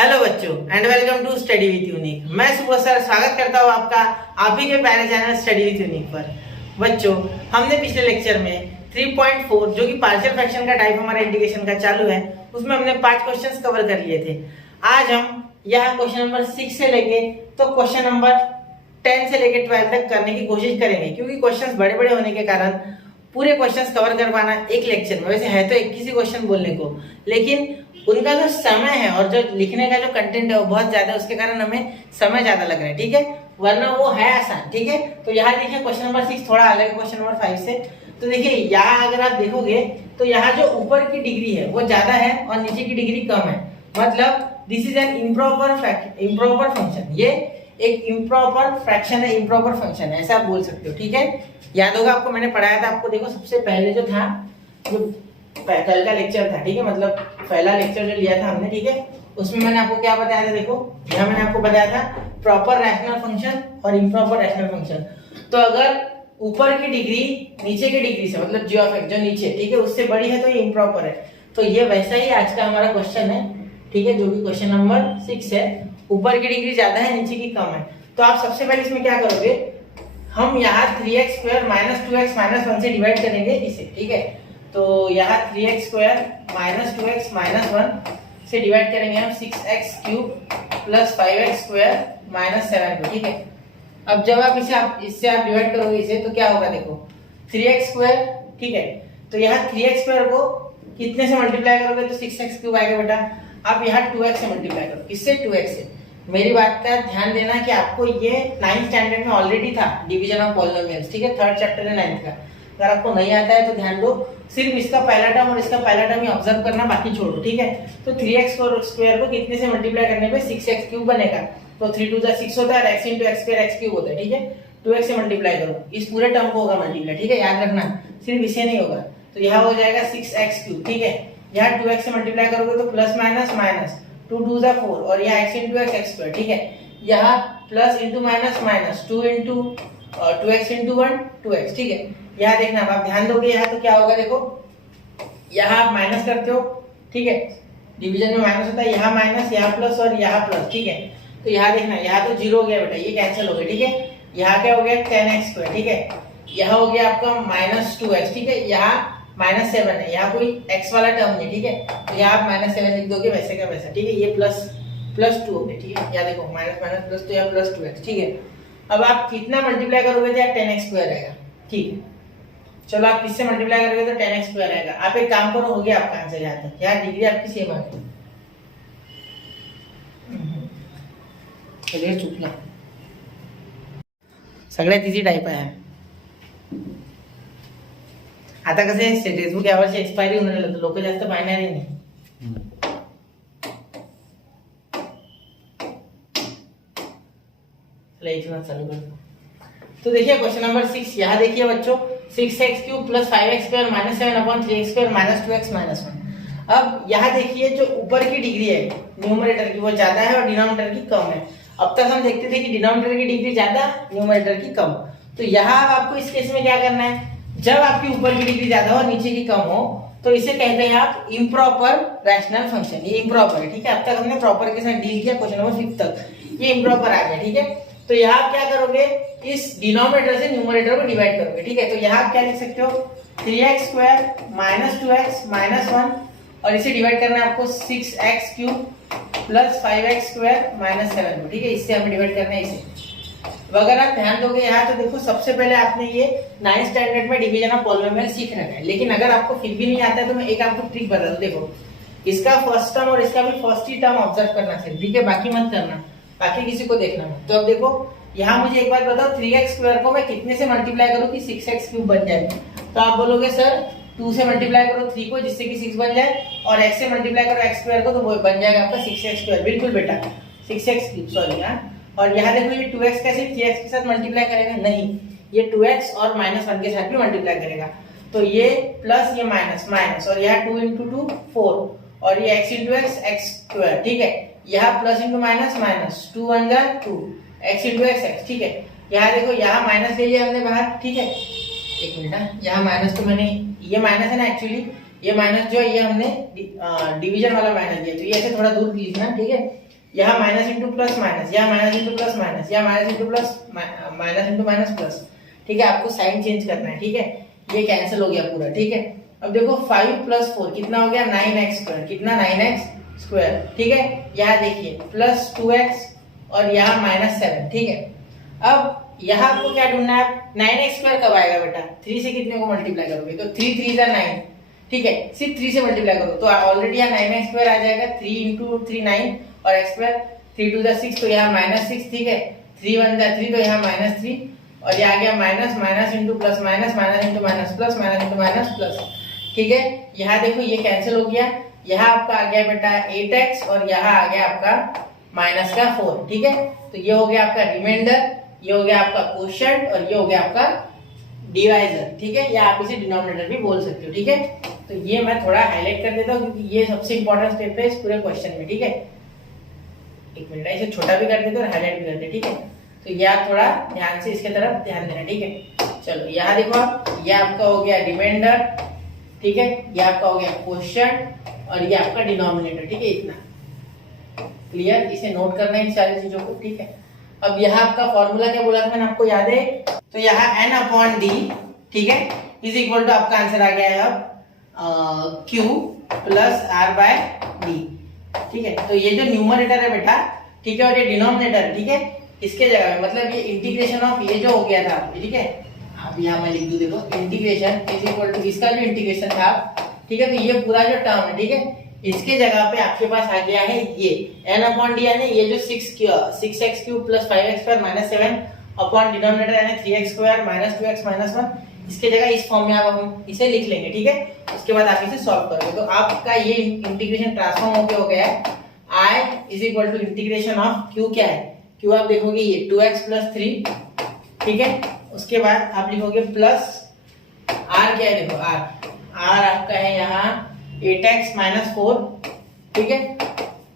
Hello बच्चों and welcome to study with unique. मैं सुबह सर स्वागत करता हूँ आपका आप ही के प्यारे चैनल स्टडी विथ यूनिक पर। बच्चों, हमने पिछले लेक्चर में 3.4 जो कि पार्शियल फ्रैक्शन का टाइप हमारा इंटीग्रेशन का चालू है, उसमें हमने 5 क्वेश्चंस कवर कर लिए थे। आज हम यहाँ क्वेश्चन नंबर 6 से लेके तो क्वेश्चन नंबर 10 से लेके 12 तक करने की कोशिश करेंगे, क्योंकि क्वेश्चंस बड़े बड़े होने के कारण पूरे क्वेश्चंस कवर कर पाना एक लेक्चर में, वैसे है तो 21 ही क्वेश्चन बोलने को, लेकिन उनका जो समय है और जो लिखने का जो कंटेंट है वो बहुत ज्यादा है, उसके कारण हमें समय ज्यादा लग रहा है। ठीक है, वरना वो है आसान। ठीक है, तो यहाँ देखिए क्वेश्चन नंबर 6 थोड़ा अलग है क्वेश्चन नंबर 5 से। तो देखिए यहाँ अगर आप देखोगे तो यहाँ जो ऊपर की डिग्री है वो ज्यादा है और नीचे की डिग्री कम है, मतलब this is an improper function. ये एक इम्प्रॉपर फ्रैक्शन है, इम्प्रॉपर फंक्शन है, ऐसा आप बोल सकते हो। ठीक है, याद होगा आपको, मैंने पढ़ाया था आपको। देखो सबसे पहले जो था, जो कल का लेक्चर था, ठीक है, मतलब पहला लेक्चर जो लिया था हमने, ठीक है, उसमें मैंने आपको क्या बताया था। देखो यहाँ मैंने आपको बताया था प्रॉपर रैशनल फंक्शन और इम्प्रॉपर रैशनल फंक्शन। तो अगर ऊपर की डिग्री नीचे की डिग्री से, मतलब जी ऑफ एक्स जो नीचे, ठीक है, उससे बड़ी है तो ये इम्प्रॉपर है। तो ये वैसा ही आज का हमारा क्वेश्चन है, ठीक है, जो कि क्वेश्चन नंबर 6 है। ऊपर की डिग्री ज्यादा है, नीचे की कम है। तो आप सबसे पहले इसमें क्या करोगे, हम यहाँ 3x square minus 2x minus 1 से डिवाइड करेंगे इसे। ठीक है, तो यहाँ 3x square minus 2x minus 1 से डिवाइड करेंगे हम 6x cube plus 5x square minus 7 को। ठीक है, अब जब आप इससे आप डिवाइड करोगे इसे, तो क्या होगा, देखो 3x स्क्वायर, ठीक है, तो यहाँ 3x स्क्वायर को कितने से मल्टीप्लाई करोगे तो 6x क्यूब आएगा बेटा। आप यहाँ 2x से मल्टीप्लाई करो, किससे, 2x से। मेरी बात का ध्यान देना कि आपको ये 9th स्टैंडर्ड में ऑलरेडी था, डिवीजन ऑफ पॉलिनोमियल्स, ठीक है, 3rd चैप्टर है 9th का। अगर आपको नहीं आता है तो ध्यान दो, सिर्फ इसका पहला टर्म और इसका पहला टर्म ही ऑब्जर्व करना, बाकी छोड़ दो। ठीक है, तो 3x स्क्वायर को कितने से मल्टीप्लाई करने पे 6x क्यूब बनेगा, तो 3 2 6 होता है, x into x square x cube होता है। ठीक है, 2x से मल्टीप्लाई करो, इस पूरे टर्म को होगा मल्टीप्लाई। ठीक है, याद रखना, सिर्फ इसे नहीं होगा। तो यहाँ हो जाएगा 6x क्यूब। ठीक है, यहाँ 2x से मल्टीप्लाई करोगे तो प्लस माइनस माइनस 2 2 4, और यहाँ x into x x square. ठीक है, यहाँ plus into minus minus 2 into 2x into 1 2x। ठीक है, यहाँ देखना, आप ध्यान दोगे यहाँ तो क्या होगा, देखो यहाँ आप माइनस करते हो, ठीक है, डिवीजन में माइनस होता है, यहाँ माइनस, यहाँ प्लस और यहाँ प्लस। ठीक है, तो यहाँ देखना, यहाँ तो 0 हो गया बेटा, ये कैंसिल हो गया। ठीक है, यहाँ क्या हो गया 10x स्क्वायर। ठीक है, यहाँ हो गया आपका माइनस 2x। ठीक है, यहाँ माइनस 7 है, यहाँ कोई x वाला टर्म नहीं। ठीक है, तो यहाँ आप माइनस 7 लिख दोगे, वैसे का वैसा। ठीक है, ये प्लस 2 हो गया। ठीक है, यहाँ देखो माइनस माइनस प्लस, तो यहाँ प्लस 2x। ठीक है, अब आप कितना मल्टीप्लाई करोगे तो यहाँ 10x स्क्वायर आएगा। ठीक है, चलो आप किससे मल्टीप्लाई करोगे तो 10x स्क्वायर आएगा। आप एक काम करो, हो गया आपका आंसर यहाँ तक। यहाँ डिग्री आपकी सेम आ गई। चलिए चुकला सगळ्यात इझी टाइप आहे। आता कसं आहे, टेक्स्टबुक यावर्षी एक्सपायरी होऊन राहिलं, तर लोक जास्त पाहणारही नाही। चला इथून चालू करतो। तो देखिए क्वेश्चन नंबर 6, यहाँ देखिए बच्चों, 6x cube plus 5x square minus 7 upon 3x square minus 2x minus 1। अब यहाँ देखिए जो ऊपर की डिग्री है न्यूमरेटर की वो ज्यादा है और डिनोमिनेटर की कम है। अब तक हम देखते थे कि डिनोमिनेटर की डिग्री ज्यादा, न्यूमरेटर की कम। तो यहाँ आपको इस केस में क्या करना है, जब आपकी ऊपर की डिग्री ज्यादा हो और नीचे की कम हो, तो इसे कहते हैं आप इम्प्रॉपर रैशनल फंक्शन। ये इम्प्रॉपर है। ठीक है, अब तक हमने प्रॉपर के साथ डील किया क्वेश्चन नंबर 5 तक, ये इम्प्रॉपर आ गया। ठीक है, तो यहाँ आप क्या करोगे, इस डिनोमिनेटर से न्यूमरेटर को डिवाइड करोगे। ठीक है, तो यहाँ आप क्या लिख सकते हो, 3x square minus 2x minus 1, और इसे डिवाइड करना है आपको 6x cube plus 5x square minus 7 को। ठीक है, इससे हमें डिवाइड करना है इसे। अगर आप ध्यान दोगे यहाँ, तो देखो सबसे पहले आपने ये 9th स्टैंडर्ड में डिवीजन ऑफ पॉलिनोमियल सीख रखा है, लेकिन अगर आपको फिर भी नहीं आता है तो मैं एक आपको ट्रिक बता दूं। देखो इसका फर्स्ट टर्म और इसका भी फर्स्ट ही टर्म ऑब्जर्व करना चाहिए। ठीक है, बाकी मत करना, बाकी किसी को देखना मत। तो अब देखो यहाँ मुझे एक बात बताओ, 3x स्क्वायर को मैं कितने से मल्टीप्लाई करूँ कि 6x क्यूब बन जाए। तो आप बोलोगे सर 2 से मल्टीप्लाई करो 3 को, जिससे कि 6 बन जाए, और x से मल्टीप्लाई करो x स्क्वायर को, तो वो बन जाएगा आपका 6x स्क्वायर। बिल्कुल बेटा, 6x क्यूब, सॉरी। हाँ, और यहाँ देखो ये 2x कैसे 3x के साथ मल्टीप्लाई करेगा, नहीं, ये 2x और माइनस 1 के साथ भी मल्टीप्लाई करेगा। तो ये प्लस, ये माइनस माइनस, और यहाँ 2 इंटू 2 4, और ये x into x x square. ठीक है, यहाँ प्लस इंटू माइनस माइनस 2 1 जा 2, x इंटू x x। ठीक है, यहाँ देखो यहाँ माइनस ले लिया हमने बाहर। ठीक है, एक मिनट, यहाँ माइनस तो मैंने, ये माइनस है ना एक्चुअली, ये माइनस जो है ये हमने डिवीजन वाला माइनस दिया, तो ये ऐसे थोड़ा दूर कीजिए ना। ठीक है, यहाँ माइनस इंटू प्लस माइनस, यहाँ माइनस इंटू प्लस माइनस, यहाँ minus into plus minus into minus plus. ठीक है, आपको साइन चेंज करना है। ठीक है, ये कैंसिल हो गया पूरा। ठीक है, अब देखो 5 प्लस 4 कितना हो गया 9x स्क्वायर, कितना 9x स्क्वायर। ठीक है, यहाँ देखिए प्लस 2x और यहाँ माइनस 7। ठीक है, अब यहाँ आपको क्या ढूंढना है, 9x स्क्वायर कब आएगा बेटा, 3 से कितने को मल्टीप्लाई करोगे, तो 3 3 जा 9। ठीक है, सिर्फ 3 से मल्टीप्लाई करो तो ऑलरेडी यहाँ 9x स्क्वायर आ जाएगा, 3 इंटू 3 9 और x स्क्वायर 3 2 जा 6, तो यहाँ माइनस 6। ठीक है, 3 1 जा 3, तो यहाँ माइनस 3 और ये आ गया minus minus into plus minus, minus into minus plus, minus into minus plus. ठीक है, यहाँ देखो ये कैंसिल हो गया, यहाँ आपका आ गया बेटा 8x और यहाँ आ गया आपका माइनस का 4। ठीक है, तो ये हो गया आपका रिमाइंडर, ये हो गया आपका क्वोशिएंट और ये हो गया आपका डिवाइजर। ठीक है, या आप इसे डिनोमिनेटर भी बोल सकते हो। ठीक है, तो ये मैं थोड़ा हाईलाइट कर देता हूँ क्योंकि ये सबसे इंपॉर्टेंट स्टेप है इस पूरे क्वेश्चन में। ठीक है, एक मिनट, इसे छोटा भी कर देते और हाईलाइट भी कर देते। ठीक है, तो ये आप थोड़ा ध्यान से इसके तरफ ध्यान देना। ठीक है, चलो यहाँ देखो आप, ये आपका हो गया रिमाइंडर। ठीक है, ये आपका हो गया क्वोशिएंट और ये आपका डिनोमिनेटर। ठीक है, इतना क्लियर, इसे नोट करना है इन सारी चीजों को। ठीक है, अब यहाँ आपका फॉर्मूला क्या बोला था मैंने आपको याद है, तो यहाँ n अपॉन डी, ठीक है, इज इक्वल टू आपका आंसर आ गया है अब q plus r by D. ठीक है, तो ये जो न्यूमरेटर है बेटा, ठीक है, और ये डिनोमिनेटर, ठीक है, इसके जगह में मतलब ये इंटीग्रेशन ऑफ ये जो हो गया था, ठीक है, अब यहाँ मैं लिख दूं, देखो इंटीग्रेशन इज इक्वल टू इसका जो इंटीग्रेशन था, ठीक है, तो ये पूरा जो टर्म है, ठीक है, इसके जगह पे आपके पास आ गया है ये n अपॉन डी, यानी ये जो 6x cube plus 5x square minus 7 upon denominator यानी 3x square minus 2x minus 1, इसके जगह इस फॉर्म में आप हम इसे लिख लेंगे। ठीक है, उसके बाद आप इसे सॉल्व करोगे तो आपका ये इंटीग्रेशन ट्रांसफॉर्म होके हो गया है i is equal to integration of q, क्या है q, आप देखोगे ये 2x प्लस 3, ठीक है, उसके बाद आप लिखोगे प्लस r, क्या है देखो r आपका है यहाँ 8x माइनस 4, ठीक है,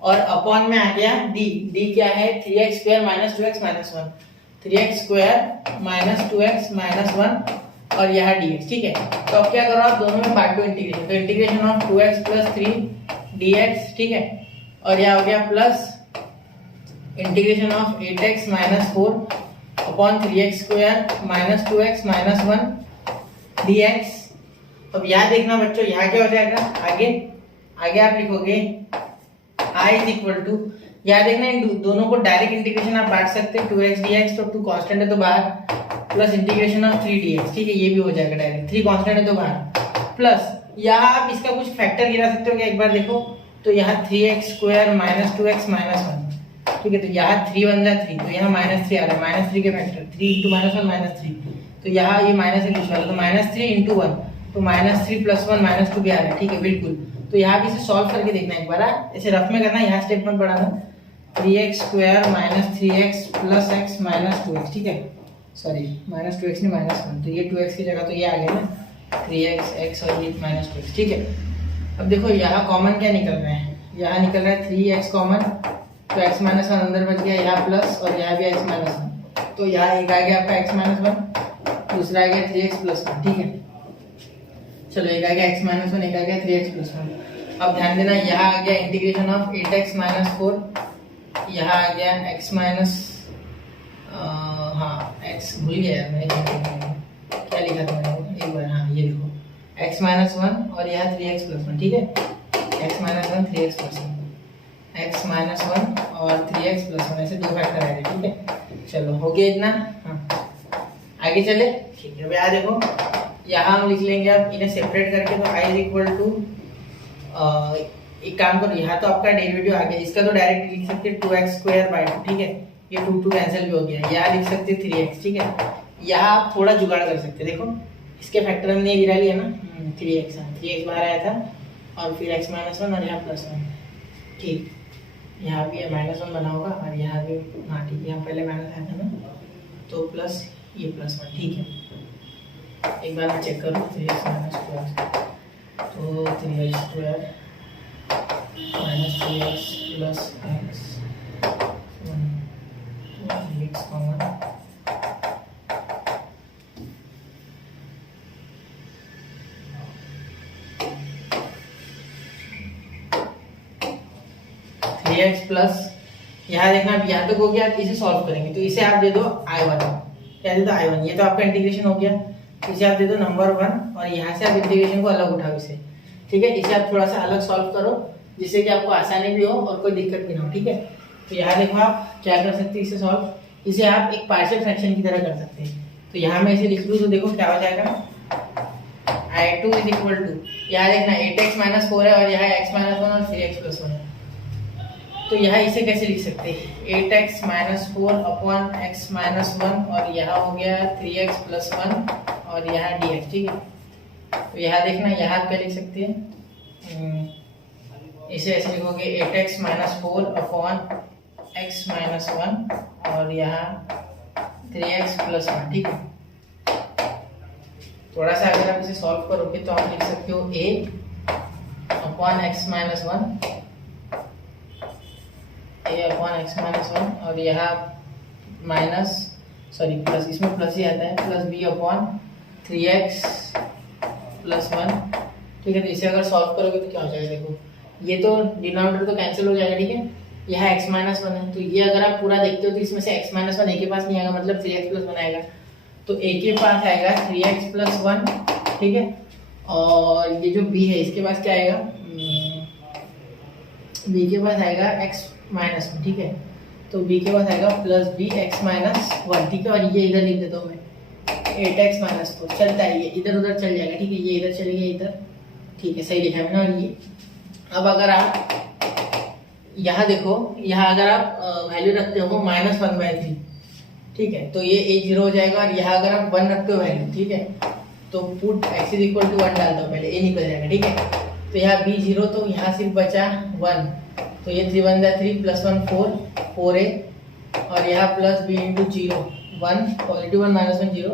और अपॉन में आ गया d क्या है 3x square minus 2x minus 1, 3x square minus 2x minus 1 और यहाँ dx। ठीक है, तो अब क्या करो आप दोनों में बांट दो इंटीग्रेशन, तो integration of 2x plus 3 dx, ठीक है, और यह हो गया plus integration of 8x minus 4 upon 3x square minus 2x minus 1 dx। अब यहाँ देखना बच्चों, यहाँ क्या हो जाएगा, आगे आप लिखोगे i इज इक्वल टू, यहाँ देखना इन दोनों को डायरेक्ट इंटीग्रेशन आप बांट सकते हैं, 2x dx, तो 2 कांस्टेंट है तो बाहर, प्लस इंटीग्रेशन ऑफ 3 dx, ठीक है, ये भी हो जाएगा डायरेक्ट, 3 कांस्टेंट है तो बाहर, प्लस यहाँ आप इसका कुछ फैक्टर गिरा सकते हो क्या, एक बार देखो, तो यहाँ 3x square minus 2x minus 1, ठीक है, तो यहाँ 3 1 जा 3, तो यहाँ माइनस 3 आ रहा है, माइनस 3 के फैक्टर 3 इंटू माइनस 1 माइनस 3, तो यहाँ ये माइनस एक वाला, तो माइनस 3 इंटू 1, तो माइनस 3 प्लस 1 माइनस 2 भी आ रहा है, ठीक है, बिल्कुल। तो यहाँ भी इसे सॉल्व करके देखना एक बार, ऐसे रफ में करना, यहाँ स्टेप मत बढ़ाना, 3x square minus 3x plus x minus 2x, ठीक है, सॉरी माइनस 2x नहीं माइनस 1, तो ये 2x की जगह तो ये आ गया ना 3x x और ये माइनस 2x, ठीक है। अब देखो यहाँ कॉमन क्या निकल रहा है, यहाँ निकल रहा है 3x कॉमन, तो x माइनस 1 अंदर बच गया, यहाँ प्लस और यहाँ भी x माइनस 1, तो यहाँ एक आ गया आपका x माइनस 1, दूसरा आ गया 3x प्लस 1, ठीक है, चलो एक आ गया x माइनस 1, एक आ गया 3x प्लस 1। अब ध्यान देना यहाँ आ गया इंटीग्रेशन ऑफ 8x माइनस 4, यहाँ आ गया x माइनस, हाँ x भूल गया यार मैं, क्या लिखा था मैंने एक बार, हाँ ये देखो x माइनस 1 और यहाँ 3x प्लस 1, ठीक है, x minus 1 3x plus 1, x minus 1 और 3x प्लस 1, ऐसे 2 फैक्टर आएंगे, ठीक है, चलो हो गया इतना, हाँ आगे चले, ठीक है। अब देखो यहाँ हम लिख लेंगे अब इन्हें सेपरेट करके, तो i इज इक्वल टू, एक काम करो, यहाँ तो आपका डेरिवेटिव आ गया, इसका तो डायरेक्ट लिख सकते हैं 2x स्क्वायर बाय 2, ठीक है, ये 2 कैंसिल भी हो गया, यहाँ लिख सकते 3x, ठीक है, यहाँ आप थोड़ा जुगाड़ कर सकते हैं, देखो इसके फैक्टर हमने गिरा लिया ना, 3x, 3x बाहर आया था और फिर x माइनस 1 और यहाँ प्लस 1, ठीक, यहाँ भी माइनस 1 बना होगा और यहाँ भी, हाँ ठीक है, यहाँ पहले माइनस आया था ना, तो प्लस ये प्लस 1, ठीक है, एक बार मैं चेक करूँ, 3x माइनस 2x, तो 3x square minus 3x plus x 3x common, x plus यहाँ देखना, अब यहाँ तक हो गया, इसे सॉल्व करेंगे तो इसे आप दे दो I1, क्या दे दो I1, ये तो आपका इंटीग्रेशन हो गया। इसे आप दे दो नंबर 1 और यहाँ से आप इंटीग्रेशन को अलग उठाओ इसे, ठीक है। इसे आप थोड़ा सा अलग सॉल्व करो जिससे कि आपको आसानी भी हो और कोई दिक्कत भी ना हो, ठीक है। तो यहाँ देखो आप क्या कर सकते हैं इसे सॉल्व, इसे आप एक पार्शियल फ्रैक्शन की तरह कर सकते हैं। तो यहाँ मैं इसे लिख लूँ तो देखो क्या हो जाएगा, I2 इज इक्वल टू, यहाँ देखना 8x - 4 है और यहाँ x - 1 और 3x + 1 है। तो यहाँ इसे कैसे लिख सकते हैं, 8x - 4 अपॉन x - 1 और यहाँ हो गया 3x + 1 और यहाँ dx, ठीक है। तो यहाँ देखना, यहाँ आप क्या लिख सकते हैं, इसे ऐसे लिखोगे 8x - 4 अपॉन x - 1 और यहाँ 3x + 1, ठीक है। थोड़ा सा अगर आप इसे सॉल्व करोगे तो आप लिख सकते हो a upon x - 1, a upon x - 1 और यहाँ प्लस, इसमें प्लस ही आता है, प्लस b अपॉन 3x + 1, ठीक है। तो इसे अगर सॉल्व करोगे तो क्या हो जाएगा, देखो ये तो डिनोमिनेटर तो कैंसिल हो जाएगा, ठीक है। यहाँ x - 1 है, तो ये अगर आप पूरा देखते हो तो इसमें से x - 1 a के पास नहीं आएगा, मतलब 3x + 1 आएगा। तो a के पास आएगा 3x + 1, ठीक है। और ये जो b है इसके पास क्या आएगा, b के पास आएगा x - 1, ठीक है। तो b के पास आएगा प्लस b x - 1, ठीक है। और ये इधर लिख देता हूँ मैं 8x - 4, चलता है, ये इधर उधर चल जाएगा, ठीक है। ये इधर चले गया इधर, ठीक है, सही लिखा है मैंने। और ये अब अगर आप यहाँ देखो, यहाँ अगर आप वैल्यू रखते हो -1/3, ठीक है, तो ये a0 हो जाएगा। और यहाँ अगर आप 1 रखते हो वैल्यू, ठीक है, तो पुट x = 1 डाल दो, पहले a निकल जाएगा, ठीक है। तो यहाँ b0, तो यहाँ सिर्फ बचा 1, तो ये 3 × 3 + 1 4a और यहाँ प्लस b × 0 1, पॉजिटिव 1 -1 0,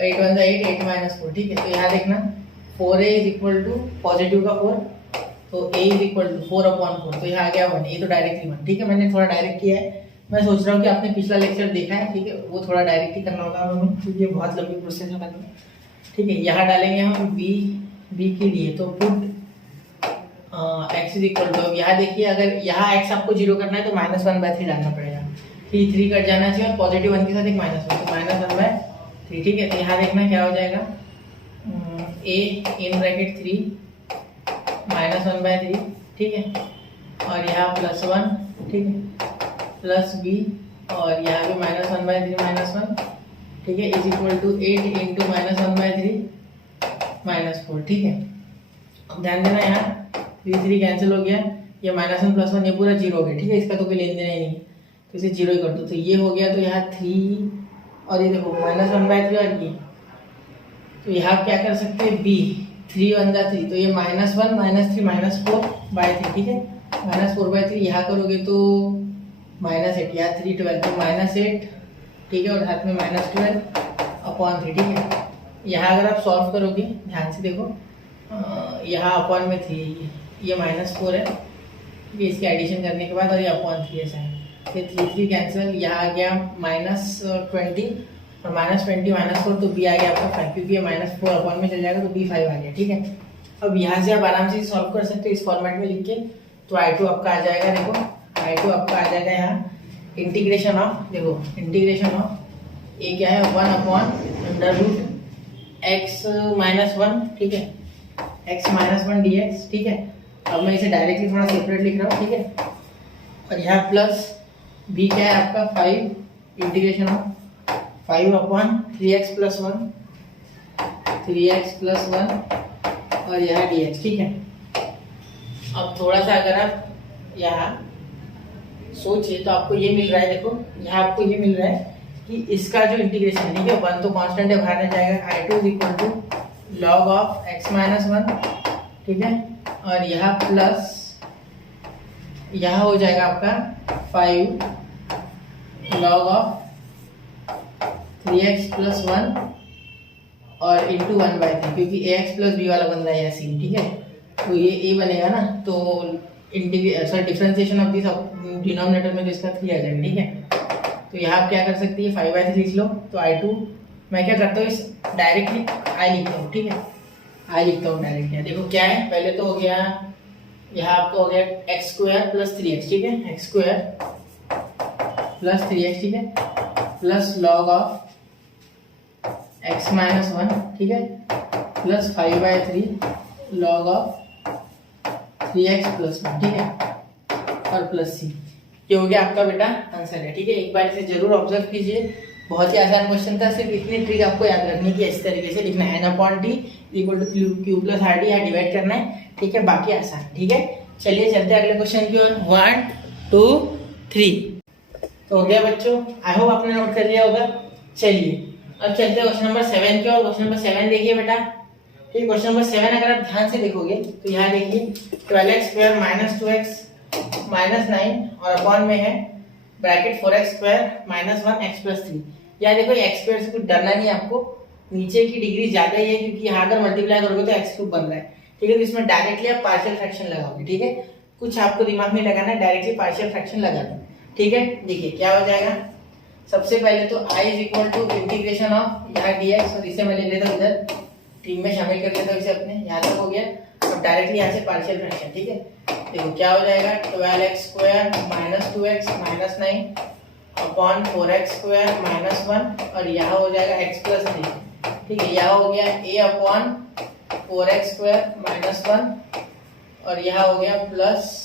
8 × 8 8 - 4, ठीक है। तो यहाँ देखना 4a = पॉजिटिव का 4, तो a = 4/4, तो यहाँ आ गया 1, ये तो डायरेक्टली 1, ठीक है। मैंने थोड़ा डायरेक्ट किया है, मैं सोच रहा हूँ कि आपने पिछला लेक्चर देखा है, ठीक है, वो थोड़ा डायरेक्ट ही करना होगा हमें क्योंकि ये बहुत लंबी प्रोसेस है, ठीक है। यहाँ डालेंगे हम b के लिए, तो पुट x = यहाँ देखिए, अगर यहाँ x आपको 0 करना है तो -1/3 डालना पड़ेगा, 3 कट जाना चाहिए और पॉजिटिव 1 के साथ एक -1, तो -1/3, ठीक है। तो यहाँ देखना क्या हो जाएगा, a इन ब्रैकेट 3 -1/3, ठीक है, और यहाँ +1, ठीक है, प्लस b और यहाँ भी -1/3 -1, ठीक है, इज इक्वल टू 8 × -1/3 -4, ठीक है। अब ध्यान देना, यहाँ 3 कैंसिल हो गया, ये -1 + 1 ये पूरा 0 हो गया, ठीक है। इसका तो कोई लेन देना ही नहीं, तो इसे 0 ही कर दो, तो ये हो गया। तो यहाँ 3 और ये देखो -1/3 और ये, तो यहाँ क्या कर सकते हैं, b 3 × 3, तो ये -1 -3 -4/3, ठीक है, -4/3 यहाँ करोगे तो -8, यहाँ 3 12, तो -8, ठीक है, और हाथ में -12/3, ठीक है। यहाँ अगर आप सॉल्व करोगे ध्यान से देखो, यहाँ अपॉन में 3, ये -4 है, ठीक है, इसके एडिशन करने के बाद, और ये अपॉन 3 ऐसा है, ये 3 कैंसिल, यहाँ आ गया -20 और -20 -4, तो b आ गया आपका 5, क्योंकि ये -4 अपॉन में चल जाएगा तो b 5 आ गया, ठीक है। अब यहाँ से आप आराम से सॉल्व कर सकते हो इस फॉर्मेट में लिख के, तो I2 आपका आ जाएगा, देखो I2 आपका आ जाएगा यहाँ इंटीग्रेशन ऑफ, देखो इंटीग्रेशन ऑफ a क्या है 1/√x - 1, ठीक है, x - 1 dx, ठीक है। अब मैं इसे डायरेक्टली थोड़ा सेपरेट लिख रहा हूँ, ठीक है। और यहाँ प्लस b क्या है आपका 5 इंटीग्रेशन ऑफ 5/3x + 1 3x + 1 और यहाँ dx, ठीक है। अब थोड़ा सा अगर आप यहाँ सोचिए तो आपको ये मिल रहा है, देखो यहाँ आपको ये मिल रहा है कि इसका जो इंटीग्रेशन है, ठीक है, 1 तो कांस्टेंट है, बाहर जाएगा, I2 = log of x - 1, ठीक है, और यहाँ प्लस यहाँ हो जाएगा आपका 5 log of 3x + 1 और इंटू 1/3, क्योंकि ax + b वाला बन रहा है यहाँ c, ठीक है। तो ये a बनेगा ना, तो डिफरेंशिएशन ऑफ दिस डिनोमिनेटर में जो इसका 3 आ जाएगा, ठीक है। तो यहाँ आप क्या कर सकते हैं, 5/3 लिख लो। तो I2 मैं क्या करता हूँ, इस डायरेक्टली I लिखता हूँ, ठीक है, I लिखता हूँ डायरेक्टली। देखो क्या है, पहले तो हो गया यहाँ आपको हो गया x² + 3x, ठीक है, x² प्लस 3x, ठीक है, plus log of x minus 1, ठीक है, plus 5/3 log of 3x plus 1, ठीक है, और प्लस c। ये हो गया आपका बेटा आंसर है, ठीक है। एक बार इसे जरूर ऑब्जर्व कीजिए, बहुत ही आसान क्वेश्चन था। सिर्फ इतनी ट्रिक आपको याद रखनी है, इस तरीके से लिखना है n/t equal to q plus r d, या डिवाइड करना है, ठीक है, बाकी आसान, ठीक है। चलिए चलते हैं अगले क्वेश्चन की ओर। 1 2 3 तो हो गया बच्चों, आई होप आपने नोट कर लिया होगा। चलिए अब चलते हैं क्वेश्चन नंबर 7 की ओर। क्वेश्चन नंबर 7 देखिए बेटा, ठीक। क्वेश्चन नंबर 7 अगर आप ध्यान से देखोगे तो यहाँ देखिए 12x square minus 2x minus 9 और अपॉन में है bracket 4x square minus 1x plus 3। यहाँ देखो x स्क्वायर से कुछ डरना नहीं है आपको, नीचे की डिग्री ज्यादा ही है क्योंकि यहाँ अगर मल्टीप्लाई करोगे तो x क्यूब बन रहा है, ठीक है। तो इसमें डायरेक्टली आप पार्शियल फ्रैक्शन लगाओगे, ठीक है। कुछ आपको दिमाग में लगाना है, डायरेक्टली पार्शियल फ्रैक्शन लगा दो, ठीक है। देखिए क्या हो जाएगा, सबसे पहले तो i is equal to integration of यहाँ dx, और इसे मैं ले लेता हूँ इधर टीम में शामिल कर लेता हूँ इसे अपने, यहाँ तक हो गया। और डायरेक्टली यहाँ से पार्शियल फ्रैक्शन, ठीक है। देखो क्या हो जाएगा, 12x square minus 2x minus 9 upon 4x square minus 1, और यहाँ हो जाएगा x प्लस 3, ठीक है। यहाँ हो गया a upon 4x square minus 1, और यहाँ हो गया plus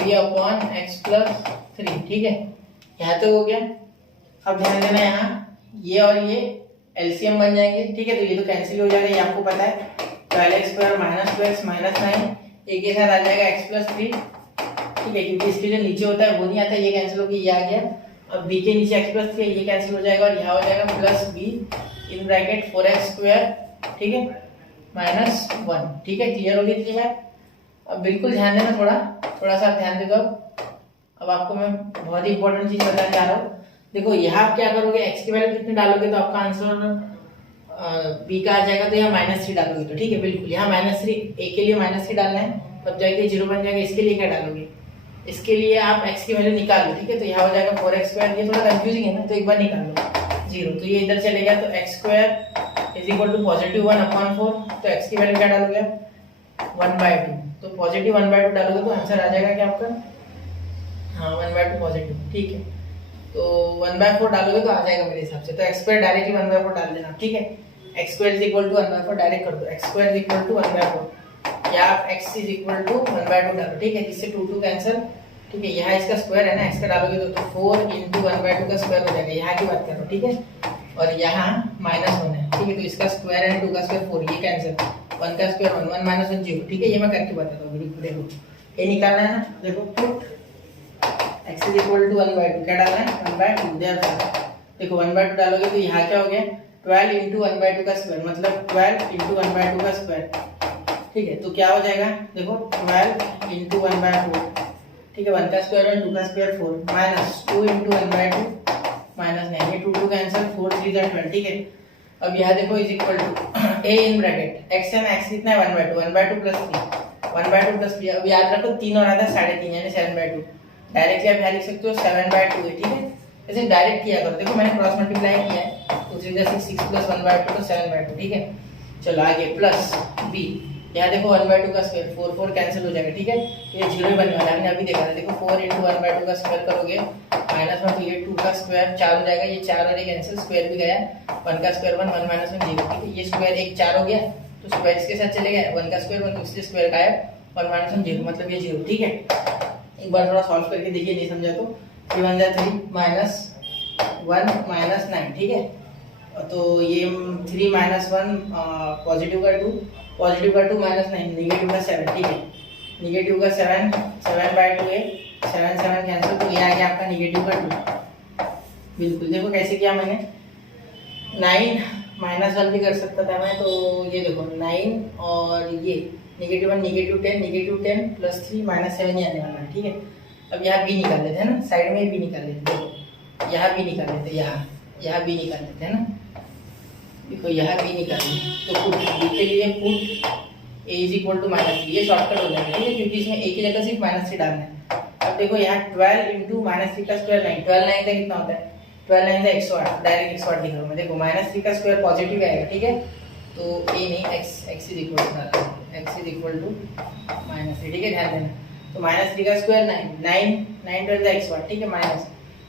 b upon x plus 3, ठीक है। यहाँ तो हो गया। अब ध्यान देना, यहाँ ये और ये एलसीएम बन जाएंगे, ठीक है। तो ये तो कैंसिल हो जाएगा, ये आपको पता है। 12x square minus 2x minus 9 एक के साथ आ जाएगा x प्लस 3, ठीक है, क्योंकि इसके जो नीचे होता है वो नहीं आता, ये कैंसिल हो गया, ये आ गया। अब b के नीचे x प्लस 3 ये कैंसिल हो जाएगा, और यहाँ हो जाएगा plus b in bracket 4x square, ठीक है, माइनस 1, ठीक है। क्लियर हो गई थी बात। अब बिल्कुल ध्यान देना, थोड़ा सा ध्यान दे दो। अब आपको मैं बहुत ही इंपॉर्टेंट चीज बताना चाह रहा हूँ। देखो यहाँ आप क्या करोगे, x की वैल्यू कितनी डालोगे तो आपका आंसर b का आ जाएगा, तो यहाँ -3 डालोगे तो, ठीक है, बिल्कुल यहाँ -3, a के लिए -3 डालना है, तब जाके 0 बन जाएगा। इसके लिए क्या डालोगे, इसके लिए आप x की वैल्यू निकाल लो, ठीक है। तो यहाँ हो जाएगा 4x स्क्वायर, ये थोड़ा कंफ्यूजिंग है ना, तो एक बार निकाल लो 0, तो ये इधर चले गया। तो x square is equal to positive 1/4, तो x की वैल्यू क्या डालोगे 1/2, तो पॉजिटिव 1/2 डालोगे तो आंसर आ जाएगा क्या आपका, हाँ 1/2 पॉजिटिव, ठीक है। तो 1/4 डालोगे तो आ जाएगा मेरे हिसाब से। तो x स्क्वायर डायरेक्टली 1/4 डाल देना, ठीक है। x square is equal to 1/4 direct कर दो, x square is equal to 1/4, या आप x इज इक्वल टू 1/2 डालो, ठीक है। इससे 2 कैंसिल, ठीक है। यहाँ इसका स्क्वायर है ना, x का डालोगे तो 4 इंटू 1/2 का स्क्वायर हो जाएगा, यहाँ की बात कर रहा हूँ, ठीक है। और यहाँ -1 है, ठीक है, तो इसका स्क्वायर है 2 का स्क्वायर 4, ये कैंसिल, 1 का स्क्वायर 1, 1 - 1 0, ठीक है। ये मैं करके बताता हूँ, बिल्कुल देखो ये निकालना है ना। देखो put x is equal to 1/2, क्या डालना है 1/2, देखो 1/2 डालोगे तो यहाँ क्या हो गया 12 इंटू 1/2 का स्क्वायर, मतलब 12 इंटू 1/2 का स्क्वायर, ठीक है। तो क्या हो जाएगा, देखो 12 इंटू 1/4, ठीक है, 1 का स्क्वायर और 2 का स्क्वायर 4, माइनस 2 इंटू 1/2 माइनस 9, ये 2 कैंसिल, 4 3 जा 12, ठीक है। अब यहाँ देखो is equal to a in bracket x है ना, x कितना है 1/2, 1/2 प्लस 3, 1/2 प्लस 3। अब याद रखो 3 और आधा 3.5 यानी 7/2, डायरेक्टली आप यहाँ लिख सकते हो 7/2 है, ठीक है। ऐसे डायरेक्ट किया करो, देखो मैंने क्रॉस मल्टीप्लाई किया है, तो 3 6 6 प्लस 1/2 तो 7/2, ठीक है। चलो आगे प्लस b, यहाँ देखो 1/2 का स्क्वायर 4 4 कैंसिल हो जाएगा, ठीक है। ये 0 ही बनने वाला है, हमने अभी देखा था। देखो 4 इंटू 1/2 का स्क्वायर करोगे -1, तो ये 2 का स्क्वायर 4 हो जाएगा, ये 4 और ये कैंसिल, स्क्वायर भी गया, 1 का स्क्वायर 1, 1 - 1 0, ठीक है। ये स्क्वायर एक 4 हो गया, तो स्क्वायर इसके साथ चले गए, 1 का स्क्वायर 1, तो इसलिए स्क्वायर गायब, 1 - 1 0, मतलब ये 0, ठीक है। एक बार थोड़ा सॉल्व करके देखिए, नहीं समझा तो 3 1 जा 3 -1 -9, ठीक है। तो ये 3 - 1 पॉजिटिव का 2, पॉजिटिव का 2 -9, नेगेटिव का 7, ठीक है। नेगेटिव का 7, 7/2 है, 7 7 कैंसिल, तो ये आ गया आपका नेगेटिव का 2, बिल्कुल। देखो कैसे किया मैंने, 9 -1 भी कर सकता था मैं, तो ये देखो 9 और ये -1 -10 प्लस 3 -7 ही आने वाला है, ठीक है। अब यहाँ b निकाल लेते हैं ना, साइड में b निकाल लेते हैं, देखो यहाँ b निकाल लेते हैं, यहाँ b निकाल लेते हैं ना, देखो यहाँ b निकाल लेते, तो पुट b के लिए put a is equal to -3, ये शॉर्टकट हो जाएगा, ठीक है, क्योंकि इसमें a की जगह सिर्फ -3 डालना है। अब देखो यहाँ 12 इंटू -3 का स्क्वायर 9, 12 9 का कितना होता है, 12 9 का 108, डायरेक्ट 108 लिख रहा हूँ मैं। देखो -3 का स्क्वायर पॉजिटिव आएगा, ठीक है, तो a नहीं x is equal to x is equal to -3, ठीक है, ध्यान देना। तो -3 का स्क्वायर 9 9 9 12 का 108, ठीक है, माइनस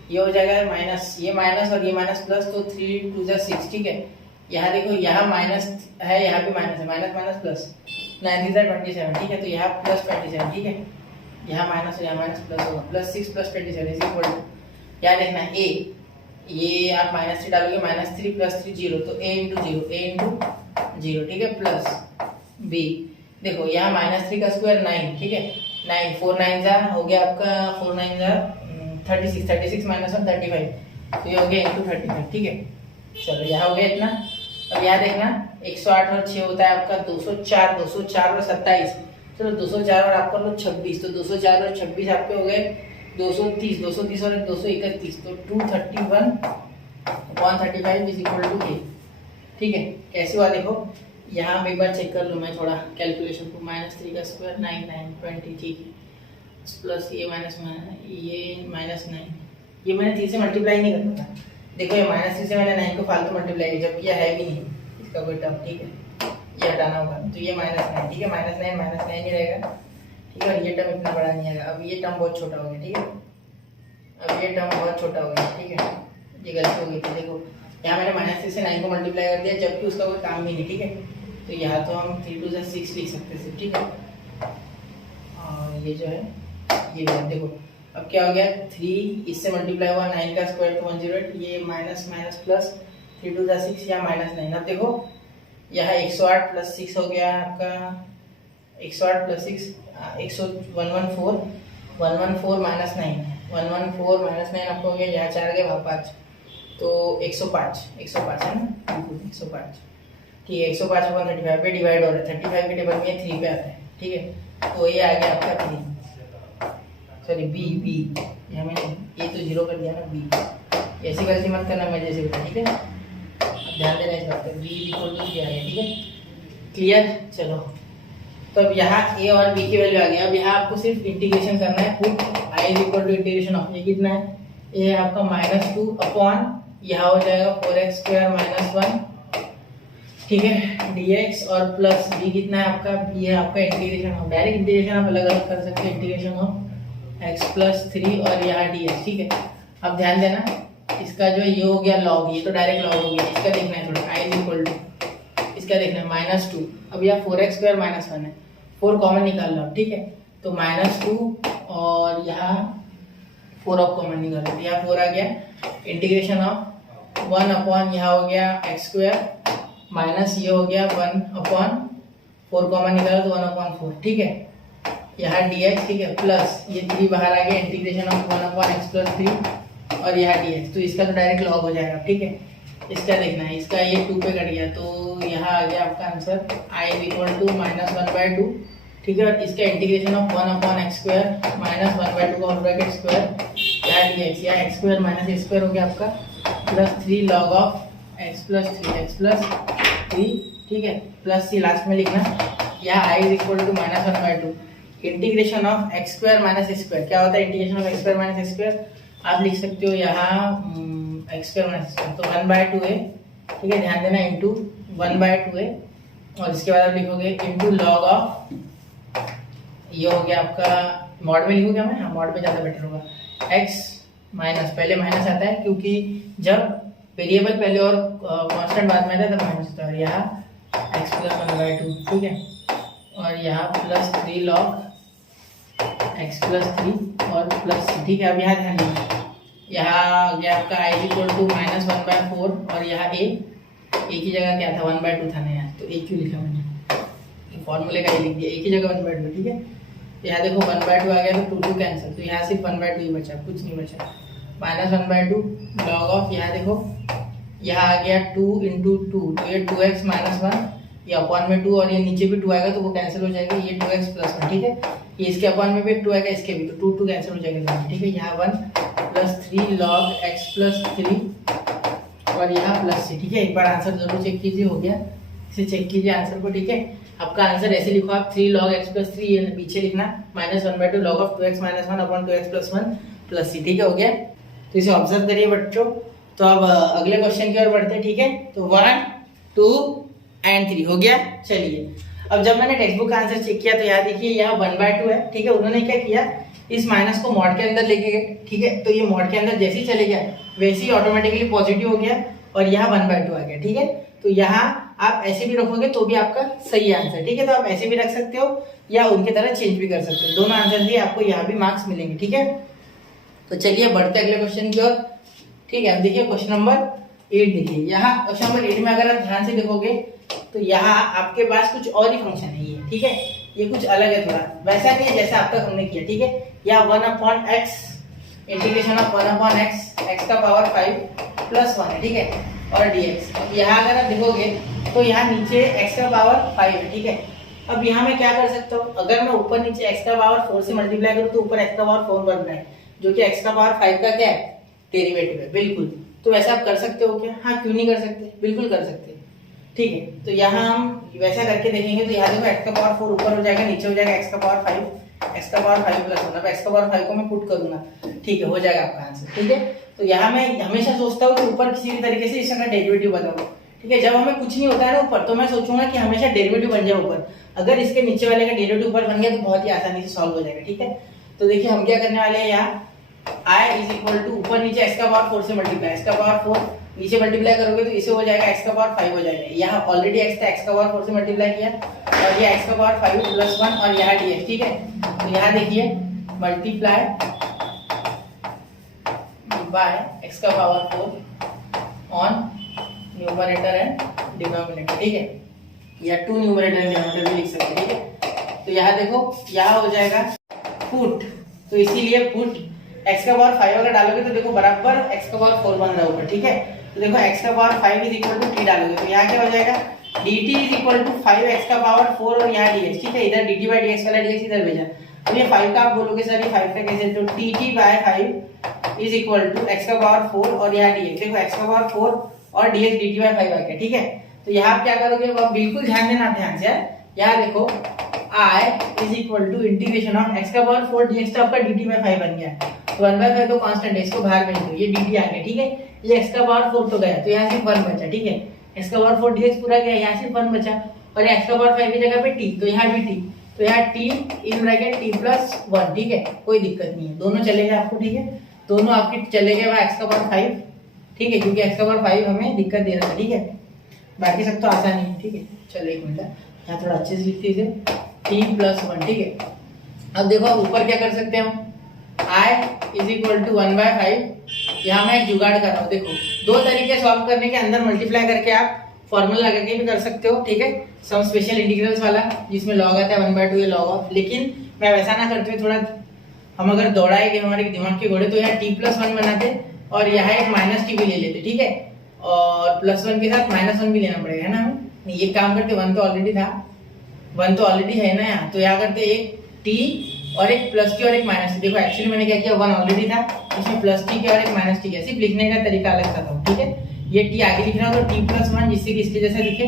ये हो जाएगा माइनस, ये माइनस और ये माइनस प्लस, तो 3 2 6, ठीक है। यहाँ देखो यहाँ माइनस है, यहाँ भी माइनस है, माइनस माइनस प्लस, 9 3 27, ठीक है। तो यहाँ प्लस 27, ठीक है। यहाँ माइनस और यहाँ माइनस प्लस होगा, plus 6 plus 27 is equal to, क्या देखना है, ए, ये आप माइनस 3 डालोगे, माइनस 3 प्लस 3 0, तो ए इंटू जीरो, ठीक है, प्लस बी, देखो यहाँ माइनस 3 का स्क्वायर 9, ठीक है, 9 4 9 जा हो गया आपका, 4 9 जा 36 माइनस 1 35, तो ये हो गया इंटू 35, ठीक है। चलो यहाँ हो गया इतना। अब यहाँ देखना 108 और 6 होता है आपका 204, 204 और 27, चलो 204 और आपका लो 26, तो 204 और 26 आपके हो गए 230, 230 और 231, तो 231 135 इज इक्वल टू ए, ठीक है। कैसे हुआ देखो, यहाँ पे एक बार चेक कर लूँ मैं थोड़ा कैलकुलेशन को, -3 का स्क्वायर 9 9 20, ठीक है, प्लस ये माइनस ये माइनस 9, ये मैंने 3 से मल्टीप्लाई नहीं करना था, देखो ये -3 से मैंने 9 को फालतू मल्टीप्लाई किया, जबकि यह है भी नहीं इसका कोई टर्म, ठीक है, ये हटाना होगा, तो ये -9, ठीक है, -9 ही रहेगा, ठीक है। और ये टर्म इतना बड़ा नहीं आएगा, अब ये टर्म बहुत छोटा हो गया, ठीक है, अब ये टर्म बहुत छोटा हो गया, ठीक है, ये गलती हो गई थी, देखो यहाँ मैंने -3 से 9 को मल्टीप्लाई कर दिया, जबकि उसका कोई काम भी नहीं, ठीक है। तो यहाँ तो हम 3 2 6 लिख सकते हैं, ठीक है। और ये जो है ये देखो, अब क्या हो गया, 3 इससे मल्टीप्लाई हुआ, 9 का स्क्वायर तो 108, ये माइनस माइनस प्लस, 3 2 6 या -9, अब देखो यहाँ 108 प्लस 6 हो गया आपका, 108 प्लस 6 114 माइनस 9, 114 माइनस 9 आपको हो गया, यहाँ 4 गए भाग 5, तो 105 है ना, बिल्कुल 105, ठीक है। 105 अपॉन 35 पे डिवाइड हो रहा है, 35 के टेबल में 3 पे आता है, ठीक है। तो ये आ गया आपका 3, सॉरी बी, यहाँ मैंने ये तो 0 कर दिया ना, बी, ऐसी गलती मत करना मैं जैसे बता, ठीक है। अब ध्यान देना इस बात पर, बी इक्वल टू क्या आ गया, ठीक है, क्लियर। चलो तो अब यहाँ ए और बी की वैल्यू आ गई, अब यहाँ आपको सिर्फ इंटीग्रेशन करना है, put I is equal to integration of A कितना है, ए आपका -2 अपॉन यहाँ हो जाएगा 4x स्क्वायर -1, ठीक है, dx, और प्लस b कितना है आपका, b है आपका इंटीग्रेशन ऑफ, डायरेक्ट इंटीग्रेशन आप अलग अलग कर सकते हैं, इंटीग्रेशन ऑफ x प्लस 3 और यहाँ dx, ठीक है। अब ध्यान देना इसका जो ये हो गया लॉग, ये तो डायरेक्ट लॉग हो गया, इसका देखना है थोड़ा, i इज इक्वल टू, इसका देखना है -2, अब यहाँ 4x स्क्वायर -1 है, 4 कॉमन निकाल लो, ठीक है, तो -2 और यहाँ 4 ऑफ कॉमन निकाल लो, यहाँ 4 आ गया, इंटीग्रेशन ऑफ 1 अपॉन यहाँ हो गया x स्क्वायर माइनस ये हो गया 1 अपॉन 4 कॉमन निकाला तो 1/4, ठीक है, यहाँ dx, ठीक है, प्लस ये 3 बाहर आ गया, इंटीग्रेशन ऑफ 1/x प्लस 3 और यहाँ dx, तो इसका तो डायरेक्ट लॉग हो जाएगा, ठीक है। इसका देखना है, इसका ये 2 पे कट गया, तो यहाँ आ गया आपका आंसर i इक्वल टू -1/2, ठीक है। और इसका इंटीग्रेशन ऑफ 1/x स्क्वायर -1/2 का होल ब्रैकेट स्क्वायर, यहाँ dx, यहाँ x square minus a square हो गया आपका, plus 3 log of x plus 3, ठीक है, प्लस c लास्ट में लिखना, यहाँ i is equal to -1/2, integration of x square minus a square, क्या होता है integration of x square minus a square, आप लिख सकते हो यहाँ x स्क्वायर माइनस स्क्वायर, तो 1/2 है, ठीक है, ध्यान देना, इंटू 1/2 है, और इसके बाद आप लिखोगे इंटू लॉग ऑफ, ये हो गया आपका, मॉड में लिखोगे मैं, हाँ मॉड में ज़्यादा बेटर होगा, x माइनस, पहले माइनस आता है क्योंकि जब वेरिएबल पहले और कांस्टेंट बाद में आता है तब माइनस होता है, और यहाँ x प्लस 1/2, ठीक है, और यहाँ प्लस 3 लॉग x प्लस 3 और प्लस c, ठीक है। अब यहाँ ध्यान दीजिए, यहाँ आ गया आपका i इक्वल टू -1/4, और यहाँ a की जगह क्या था 1/2 था ना यार, तो a क्यों लिखा मैंने, फॉर्मूले का ही लिख दिया, a की जगह 1/2, ठीक है। यहाँ देखो 1/2 आ गया तो 2 कैंसिल, तो यहाँ सिर्फ 1/2 ही बचा, कुछ नहीं बचा, -1/2 लॉग ऑफ, यहाँ देखो यहाँ आ गया 2 × 2, तो ये 2x - 1, ये अपॉन में 2 और ये नीचे भी 2 आएगा तो वो कैंसिल हो जाएगा, ये 2x + 1, ठीक है, ये इसके अपॉन में भी 2 आएगा, इसके भी, तो 2 कैंसिल हो जाएगा, ठीक है। यहाँ 1 + 3 log x + 3 और यहाँ प्लस c, ठीक है। एक बार आंसर जरूर चेक कीजिए, हो गया, इसे चेक कीजिए आंसर को, ठीक है। आपका आंसर ऐसे लिखो आप, 3 log x + 3, ये पीछे लिखना -1/2 log of 2x - 1 upon 2x + 1 + c, ठीक है, हो गया। तो इसे ऑब्जर्व करिए बच्चों। तो अब अगले क्वेश्चन की ओर बढ़ते हैं, ठीक है। तो 1 2 और 3 हो गया। चलिए अब जब मैंने टेक्स्ट बुक का आंसर चेक किया तो यहाँ देखिए यहाँ 1/2 है, ठीक है। उन्होंने क्या किया, इस माइनस को मॉड के अंदर लेके गए, ठीक है। तो ये मॉड के अंदर जैसे ही चले गया वैसे ही ऑटोमेटिकली पॉजिटिव हो गया और यहाँ 1/2 आ गया, ठीक है। तो यहाँ आप ऐसे भी रखोगे तो भी आपका सही आंसर, ठीक है। तो आप ऐसे भी रख सकते हो या उनकी तरह चेंज भी कर सकते हो, दोनों आंसर दिए आपको यहाँ भी मार्क्स मिलेंगे, ठीक है। तो चलिए बढ़ते अगले क्वेश्चन की ओर, ठीक है। अब देखिए क्वेश्चन नंबर 8 देखिए, यहाँ क्वेश्चन नंबर 8 में अगर आप ध्यान से देखोगे तो यहाँ आपके पास कुछ और ही फंक्शन है ये, ठीक है। ये कुछ अलग है, थोड़ा वैसा नहीं है जैसा अब तक हमने किया, ठीक है। या 1/x integration of 1/x x का पावर 5 प्लस 1 है, ठीक है, और dx। अब यहाँ अगर आप देखोगे तो यहाँ नीचे x का पावर 5 है, ठीक है। अब यहाँ मैं क्या कर सकता हूँ, अगर मैं ऊपर नीचे x का पावर 4 से मल्टीप्लाई करूँ तो ऊपर x का पावर 4 बन रहा है, जो कि x का पावर 5 का क्या है, डेरिवेटिव है, बिल्कुल। तो वैसा आप कर सकते हो क्या? हाँ, क्यों नहीं कर सकते, बिल्कुल कर सकते हैं, ठीक है। तो यहाँ हम वैसा करके देखेंगे तो यहाँ देखो x का पावर 4 ऊपर हो जाएगा, नीचे हो जाएगा x का पावर 5, x का पावर 5 प्लस 1। अब x का पावर 5 को मैं पुट करूंगा, ठीक है, हो जाएगा आपका आंसर, ठीक है। तो यहाँ मैं हमेशा सोचता हूँ कि ऊपर किसी भी तरीके से इसका डेरिवेटिव बताओ, ठीक है। जब हमें कुछ नहीं होता है ना ऊपर, तो मैं सोचूंगा कि हमेशा डेरिवेटिव बन जाए ऊपर। अगर इसके नीचे वाले का डेरिवेटिव ऊपर बन गया तो बहुत ही आसानी से सॉल्व हो जाएगा, ठीक है। तो देखिए हम क्या करने वाले हैं, यहाँ i इज इक्वल टू ऊपर नीचे x का पावर 4 से मल्टीप्लाई, x का पावर 4 नीचे मल्टीप्लाई करोगे तो इसे हो जाएगा x का पावर 5 हो जाएगा। यहाँ ऑलरेडी x था, x का पावर 4 से मल्टीप्लाई किया और ये x का पावर 5 प्लस 1 और यहाँ dx, ठीक है। तो यहाँ देखिए मल्टीप्लाई बाय x का power 4 on numerator and denominator, ठीक है, या 2 न्यूमरेटर एंड डिनोमिनेटर भी लिख सकते हैं, ठीक है। तो यहाँ देखो यहाँ हो जाएगा पुट, तो इसीलिए पुट x का पावर 5 अगर डालोगे तो देखो बराबर x का पावर 4 बन रहा है ऊपर, ठीक है। तो देखो x का power 5 is equal to t डालोगे तो यहाँ क्या हो जाएगा, dt is equal to 5x का पावर 4 और यहाँ dx, ठीक है। इधर dt बाय dx वाला dx इधर भेजा। अब ये 5 का आप बोलोगे सर ये 5 का कैसे, तो dt by 5 is equal to x का पावर 4 और यहाँ dx। देखो x का पावर 4 और dx dt बाय 5 आ गया, ठीक है। तो यहाँ आप क्या करोगे, अब बिल्कुल ध्यान देना, ध्यान से यहाँ देखो i is equal to integration of x का पावर 4 dx, तो आपका dt बाय 5 बन गया। तो 1/5 तो कांस्टेंट है, इसको बाहर भेज दो, ये dt आ गया, ठीक है। ये x का पावर 4 तो गया, तो यहाँ सिर्फ 1 बचा, ठीक है। x का पावर 4 dx पूरा गया, यहाँ सिर्फ 1 बचा और x का पावर 5 की जगह पे t, तो यहाँ dt, तो यहाँ t in bracket t plus 1, ठीक है, कोई दिक्कत नहीं है, दोनों चलेगा आपको, ठीक है। दोनों आपके चले गए वहाँ x का पावर 5, ठीक है, क्योंकि x का पावर 5 हमें दिक्कत दे रहा था, ठीक है। बाकी सब तो आसान ही है, ठीक है। चलो एक मिनट, यहाँ थोड़ा अच्छे से लिखते इसे, t प्लस 1, ठीक है। अब देखो ऊपर क्या कर सकते हैं हम, i इज इक्वल टू 1/5। यहाँ मैं एक जुगाड़ कर रहा हूँ, देखो दो तरीके सॉल्व करने के, अंदर मल्टीप्लाई करके आप फॉर्मूला लगा के भी कर सकते हो, ठीक है। सम स्पेशल इंटीग्रल्स वाला जिसमें लॉग आता है 1/2 लॉग ऑफ, लेकिन मैं वैसा ना करते हुए थोड़ा हम अगर दौड़ाएंगे हमारे दिमाग के घोड़े तो यहाँ t प्लस 1 बनाते और यहाँ एक माइनस टी भी ले लेते, ठीक है। और प्लस 1 के साथ -1 भी लेना पड़ेगा, है ना। हम ये काम करते, 1 तो ऑलरेडी था, 1 तो ऑलरेडी है ना यहाँ, तो यहाँ करते एक t और एक प्लस टी और एक माइनस टी। देखो एक्चुअली मैंने क्या किया, 1 ऑलरेडी था, इसमें प्लस टी किया और एक माइनस टी किया, सिर्फ लिखने का तरीका अलग था, ठीक है। ये टी आगे लिख रहा हूँ तो t प्लस 1 जिससे कि इसके जैसा दिखे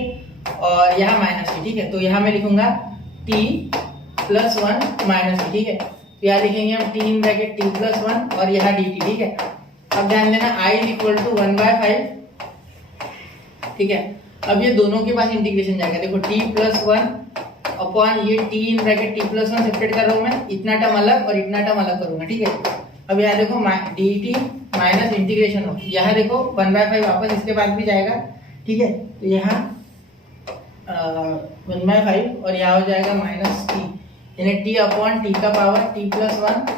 और यहाँ माइनस टी, ठीक है। तो यहाँ मैं लिखूंगा t प्लस 1 माइनस टी, ठीक है। तो यहाँ लिखेंगे हम t in bracket t plus 1 और यहाँ dt, ठीक है। अब ध्यान देना i इज इक्वल टू 1/5, ठीक है। अब ये दोनों के पास इंटीग्रेशन जाएगा, देखो t प्लस 1 अपॉन ये t in bracket t plus 1 separate कर रहा हूँ मैं, इतना टर्म अलग और इतना टर्म अलग करूंगा, ठीक है। अब यहाँ देखो dt माइनस इंटीग्रेशन हो, यहाँ देखो 1/5 वापस इसके बाद भी जाएगा, ठीक है। तो यहाँ 1/5 और यहाँ हो जाएगा माइनस t, यानी t अपॉन t का पावर t प्लस 1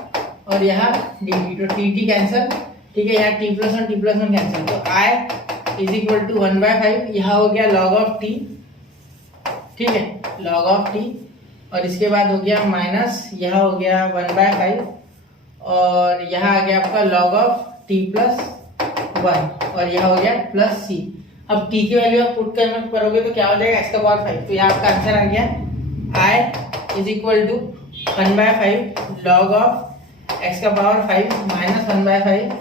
और यहाँ dt, तो t कैंसिल, ठीक है। यहाँ t प्लस 1 कैंसिल, तो i इज इक्वल टू 1/5, यहाँ हो गया log ऑफ t, ठीक है, log ऑफ t, और इसके बाद हो गया माइनस, यहाँ हो गया 1/5 और यहाँ आ गया आपका log ऑफ t प्लस 1 और यहाँ हो गया प्लस c। अब t की वैल्यू आप पुट करना करोगे तो क्या हो जाएगा, x का पावर 5, तो यहाँ आपका आंसर आ गया i is equal to 1/5 log of x का पावर 5 माइनस 1/5,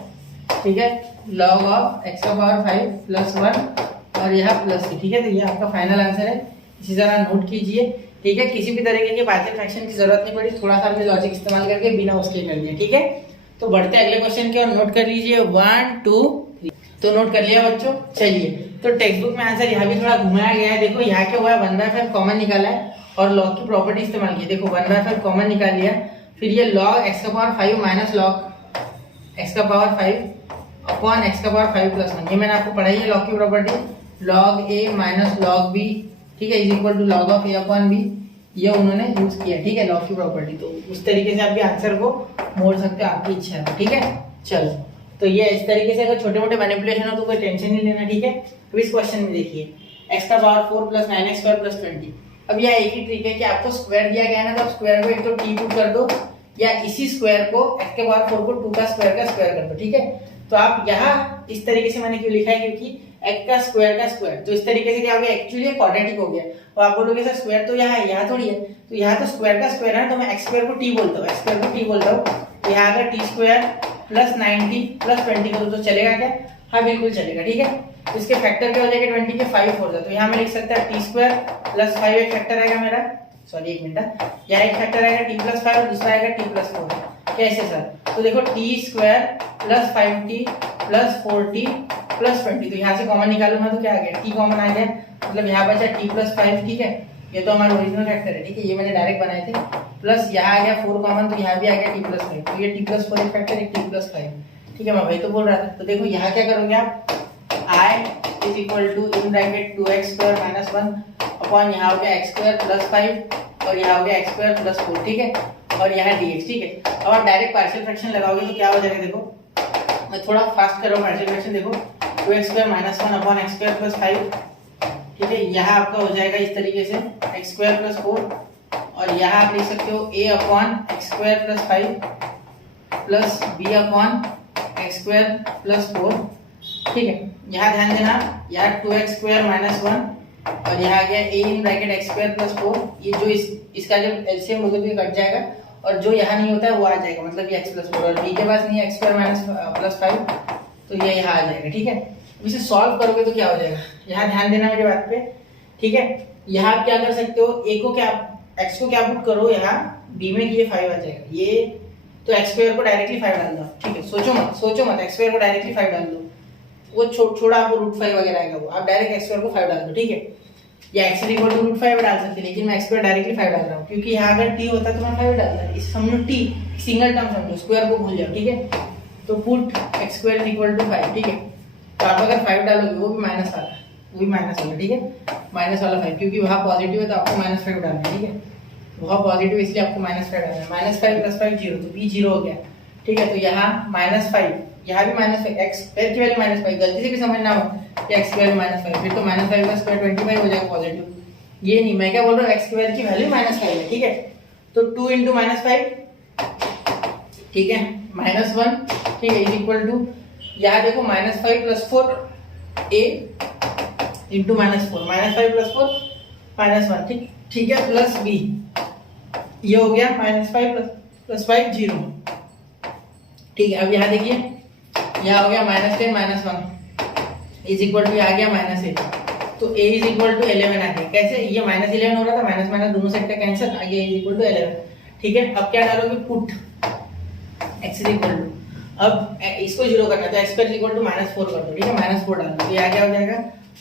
ठीक है, log ऑफ x का पावर 5 प्लस 1 और यहाँ प्लस c, ठीक है। तो ये आपका फाइनल आंसर है, इसी तरह नोट कीजिए, ठीक है। किसी भी तरीके के पार्शियल फ्रैक्शन की जरूरत नहीं पड़ी, थोड़ा सा हमने लॉजिक इस्तेमाल करके बिना उसके कर दिया, ठीक है। तो बढ़ते अगले क्वेश्चन की और नोट कर लीजिए 1 2 3, तो नोट कर लिया बच्चों। चलिए तो टेक्स्ट बुक में आंसर यहाँ भी थोड़ा घुमाया गया है, देखो यहाँ क्या हुआ है 1/5 कॉमन निकाला है और लॉग की प्रॉपर्टी इस्तेमाल की, देखो 1/5 कॉमन निकाल लिया, फिर ये log x का पावर 5 माइनस log x का पावर 5 अपॉन x का पावर 5 प्लस 1। ये मैंने आपको पढ़ाई है log की property, log a minus log b, ठीक है, is equal to log of a upon b। ये उन्होंने यूज किया, ठीक है, लॉग की प्रॉपर्टी। तो उस तरीके से आप भी आंसर को मोड़ सकते हो, आपकी इच्छा है, ठीक है। चलो, तो ये इस तरीके से अगर छोटे मोटे मैनिपुलेशन हो तो कोई टेंशन नहीं लेना, ठीक है। अब इस क्वेश्चन में देखिए x का power 4 plus 9x square plus 20। अब यह एक ही ट्रिक है कि आपको स्क्वायर दिया गया है ना, तो आप स्क्वायर को एक तो t पुट कर दो, या इसी स्क्वायर को x के पावर 4 को 2 का स्क्वायर कर दो, ठीक है। तो आप यहाँ इस तरीके से मैंने क्यों लिखा है, क्योंकि x का स्क्वायर, तो इस तरीके से क्या हो गया, एक्चुअली क्वाड्रेटिक हो गया। तो आप बोलोगे सर स्क्वायर तो यहाँ है, यहाँ थोड़ी है, तो यहाँ तो स्क्वायर का स्क्वायर है, तो मैं x स्क्वायर को t बोलता हूँ, x स्क्वायर को t बोलता हूँ। तो यहाँ अगर t स्क्वायर प्लस 90 प्लस 20 करो तो चलेगा क्या? हाँ बिल्कुल चलेगा, ठीक है। तो इसके फैक्टर क्या हो जाएगा, 20 के 5 हो जाए, तो यहाँ मैं लिख सकता है t स्क्वायर प्लस 5 एक फैक्टर आएगा मेरा, सॉरी एक मिनट, यहाँ एक फैक्टर आएगा t प्लस 5 और दूसरा आएगा t प्लस 4। कैसे सर? तो देखो t square plus 5t plus 4t plus 20, तो यहाँ से कॉमन निकालूंगा तो क्या आ गया, t कॉमन आ गया, मतलब यहाँ बचा t प्लस 5, ठीक है। ये तो हमारा ओरिजिनल फैक्टर है, ठीक है, ये मैंने डायरेक्ट बनाए थे। प्लस यहाँ आ गया 4 कॉमन, तो यहाँ भी आ गया t प्लस 5, तो ये t प्लस 4 एक फैक्टर, एक t प्लस 5, ठीक है। मैं वही तो बोल रहा था। तो देखो यहाँ क्या करोगे आप, i is equal to in bracket 2x square minus 1 upon यहाँ हो गया x स्क्वायर प्लस 5 और यहाँ हो गया x स्क्वायर प्लस 4, ठीक है, और यहाँ dx, ठीक है। अब आप डायरेक्ट पार्शियल फ्रैक्शन लगाओगे तो क्या हो जाएगा, देखो मैं थोड़ा फास्ट कर रहा हूँ पार्शियल फ्रैक्शन, देखो 2x square minus 1 upon x square plus 5, ठीक है। यहाँ आपका हो जाएगा इस तरीके से x स्क्वायर प्लस 4, और यहाँ आप लिख सकते हो a upon x square plus 5 plus b upon x square plus 4, ठीक है। यहाँ ध्यान देना, यहाँ 2x स्क्वायर माइनस 1 और यहाँ आ गया a in bracket x square plus 4। ये जो इसका जब एलसीएम होगा तो ये कट जाएगा, और जो यहाँ नहीं होता है वो आ जाएगा, मतलब ये x प्लस 4, और b के पास नहीं है x स्क्वायर माइनस प्लस 5, तो ये यहाँ आ जाएगा, ठीक है। इसे सॉल्व करोगे तो क्या हो जाएगा, यहाँ ध्यान देना मेरी बात पे, ठीक है। यहाँ आप क्या कर सकते हो, a को क्या, x को क्या पुट करो यहाँ b में, कि ये 5 आ जाएगा, ये तो x स्क्वायर को डायरेक्टली 5 डाल दो, ठीक है। सोचो मत x स्क्वायर को डायरेक्टली 5 डाल दो, वो छोड़ा आपको √5 वगैरह आएगा, वो आप डायरेक्ट x स्क्वायर को 5 डाल दो, ठीक है। या x इक्वल टू √5 डाल सकते हैं, लेकिन मैं x स्क्वायर डायरेक्टली 5 डाल रहा हूँ, क्योंकि यहाँ अगर t होता तो मैं 5 डालता। इस समझो t सिंगल टर्म समझो, स्क्वायर को भूल जाओ, ठीक है। तो put x square equal to 5, ठीक है। तो आप अगर 5 डालोगे वो भी माइनस वाला, वो भी माइनस वाला, ठीक है, माइनस वाला 5, क्योंकि वहाँ पॉजिटिव है तो आपको -5 डालना है, ठीक है। वहाँ पॉजिटिव इसलिए आपको -5 डालना है, -5 प्लस 5 0, तो b 0 हो गया, ठीक है। तो यहाँ -5, यहाँ भी -5, x स्क्वायर की वैल्यू -5, गलती से भी समझना हो कि x स्क्वायर -5, फिर तो -5 का स्क्वायर 25 हो जाएगा पॉजिटिव, ये नहीं, मैं क्या बोल रहा हूँ, x स्क्वायर की वैल्यू -5 है, ठीक है। तो 2 इंटू -5, ठीक है, -1, ठीक है, इज इक्वल टू, यहाँ देखो -5 प्लस 4 a इंटू -4, -5 प्लस 4 -1, ठीक है, प्लस b, ये हो गया -5 प्लस 5 0, ठीक है। अब यहाँ देखिए, यहाँ हो गया -10 -1 इज इक्वल टू, आ गया -8, तो a इज इक्वल टू 11 आ गया। कैसे, ये -11 हो रहा था, माइनस माइनस दोनों साइड का कैंसिल, आ गया इज इक्वल टू 11, ठीक है। अब क्या डालोगे, put x is equal to, अब इसको 0 करना है तो x स्क्वायर इक्वल टू -4 कर दो, ठीक है, -4 डाल दो, तो ये क्या हो जाएगा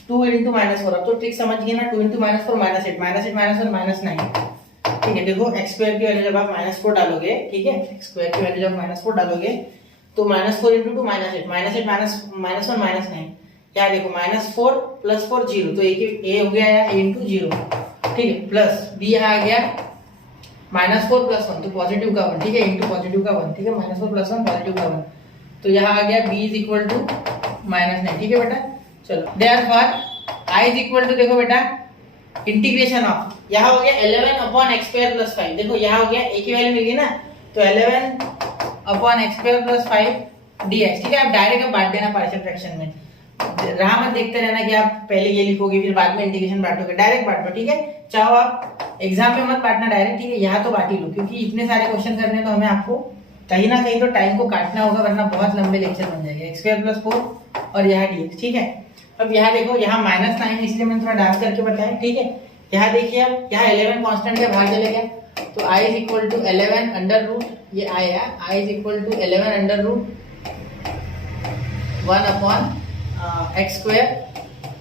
2 इंटू -4। अब तो ट्रिक समझ गए ना, 2 इंटू -4 -8, -8 -1 -9, ठीक है। देखो x स्क्वायर की वैल्यू जब आप -4 डालोगे, ठीक है, x स्क्वायर की वैल्यू जब -4 डालोगे तो -4 इंटू 2 -8, -8 -1 -9, क्या देखो -4 प्लस 4 0, तो a हो गया या a इंटू 0, ठीक है, प्लस b यहाँ आ गया -4 प्लस 1, तो पॉजिटिव का 1, ठीक है, इंटू पॉजिटिव का 1, ठीक है, -4 प्लस 1 पॉजिटिव का 1, तो यहाँ आ गया b इज इक्वल टू -9, ठीक है बेटा। चलो, therefore i is equal to, देखो बेटा, इंटीग्रेशन ऑफ, यहाँ हो गया 11 अपॉन x स्क्वायर प्लस 5, देखो यहाँ हो गया a की वैल्यू मिल गई ना, तो 11 upon x square plus 5 dx, ठीक है। आप डायरेक्ट बांट देना पार्शियल फ्रैक्शन में, रहा मत देखते रहना कि आप पहले ये लिखोगे फिर बाद में इंटीग्रेशन बांटोगे, डायरेक्ट बांटो, ठीक है। चाहो आप एग्जाम में मत बांटना डायरेक्ट, ठीक है, यहाँ तो बांट ही लो, क्योंकि इतने सारे क्वेश्चन करने तो हमें आपको कहीं ना कहीं तो टाइम को काटना होगा, वरना बहुत लंबे लेक्चर बन जाएंगे। x स्क्वायर प्लस 4 और यहाँ dx, ठीक है। अब यहाँ देखो, यहाँ -9 इसलिए मैंने थोड़ा डांस करके बताया, ठीक है। यहाँ देखिए, अब यहाँ 11 कांस्टेंट के बाहर चले गया, तो i is equal to 11 under root, ये आया i is equal to 11 under root 1 upon x square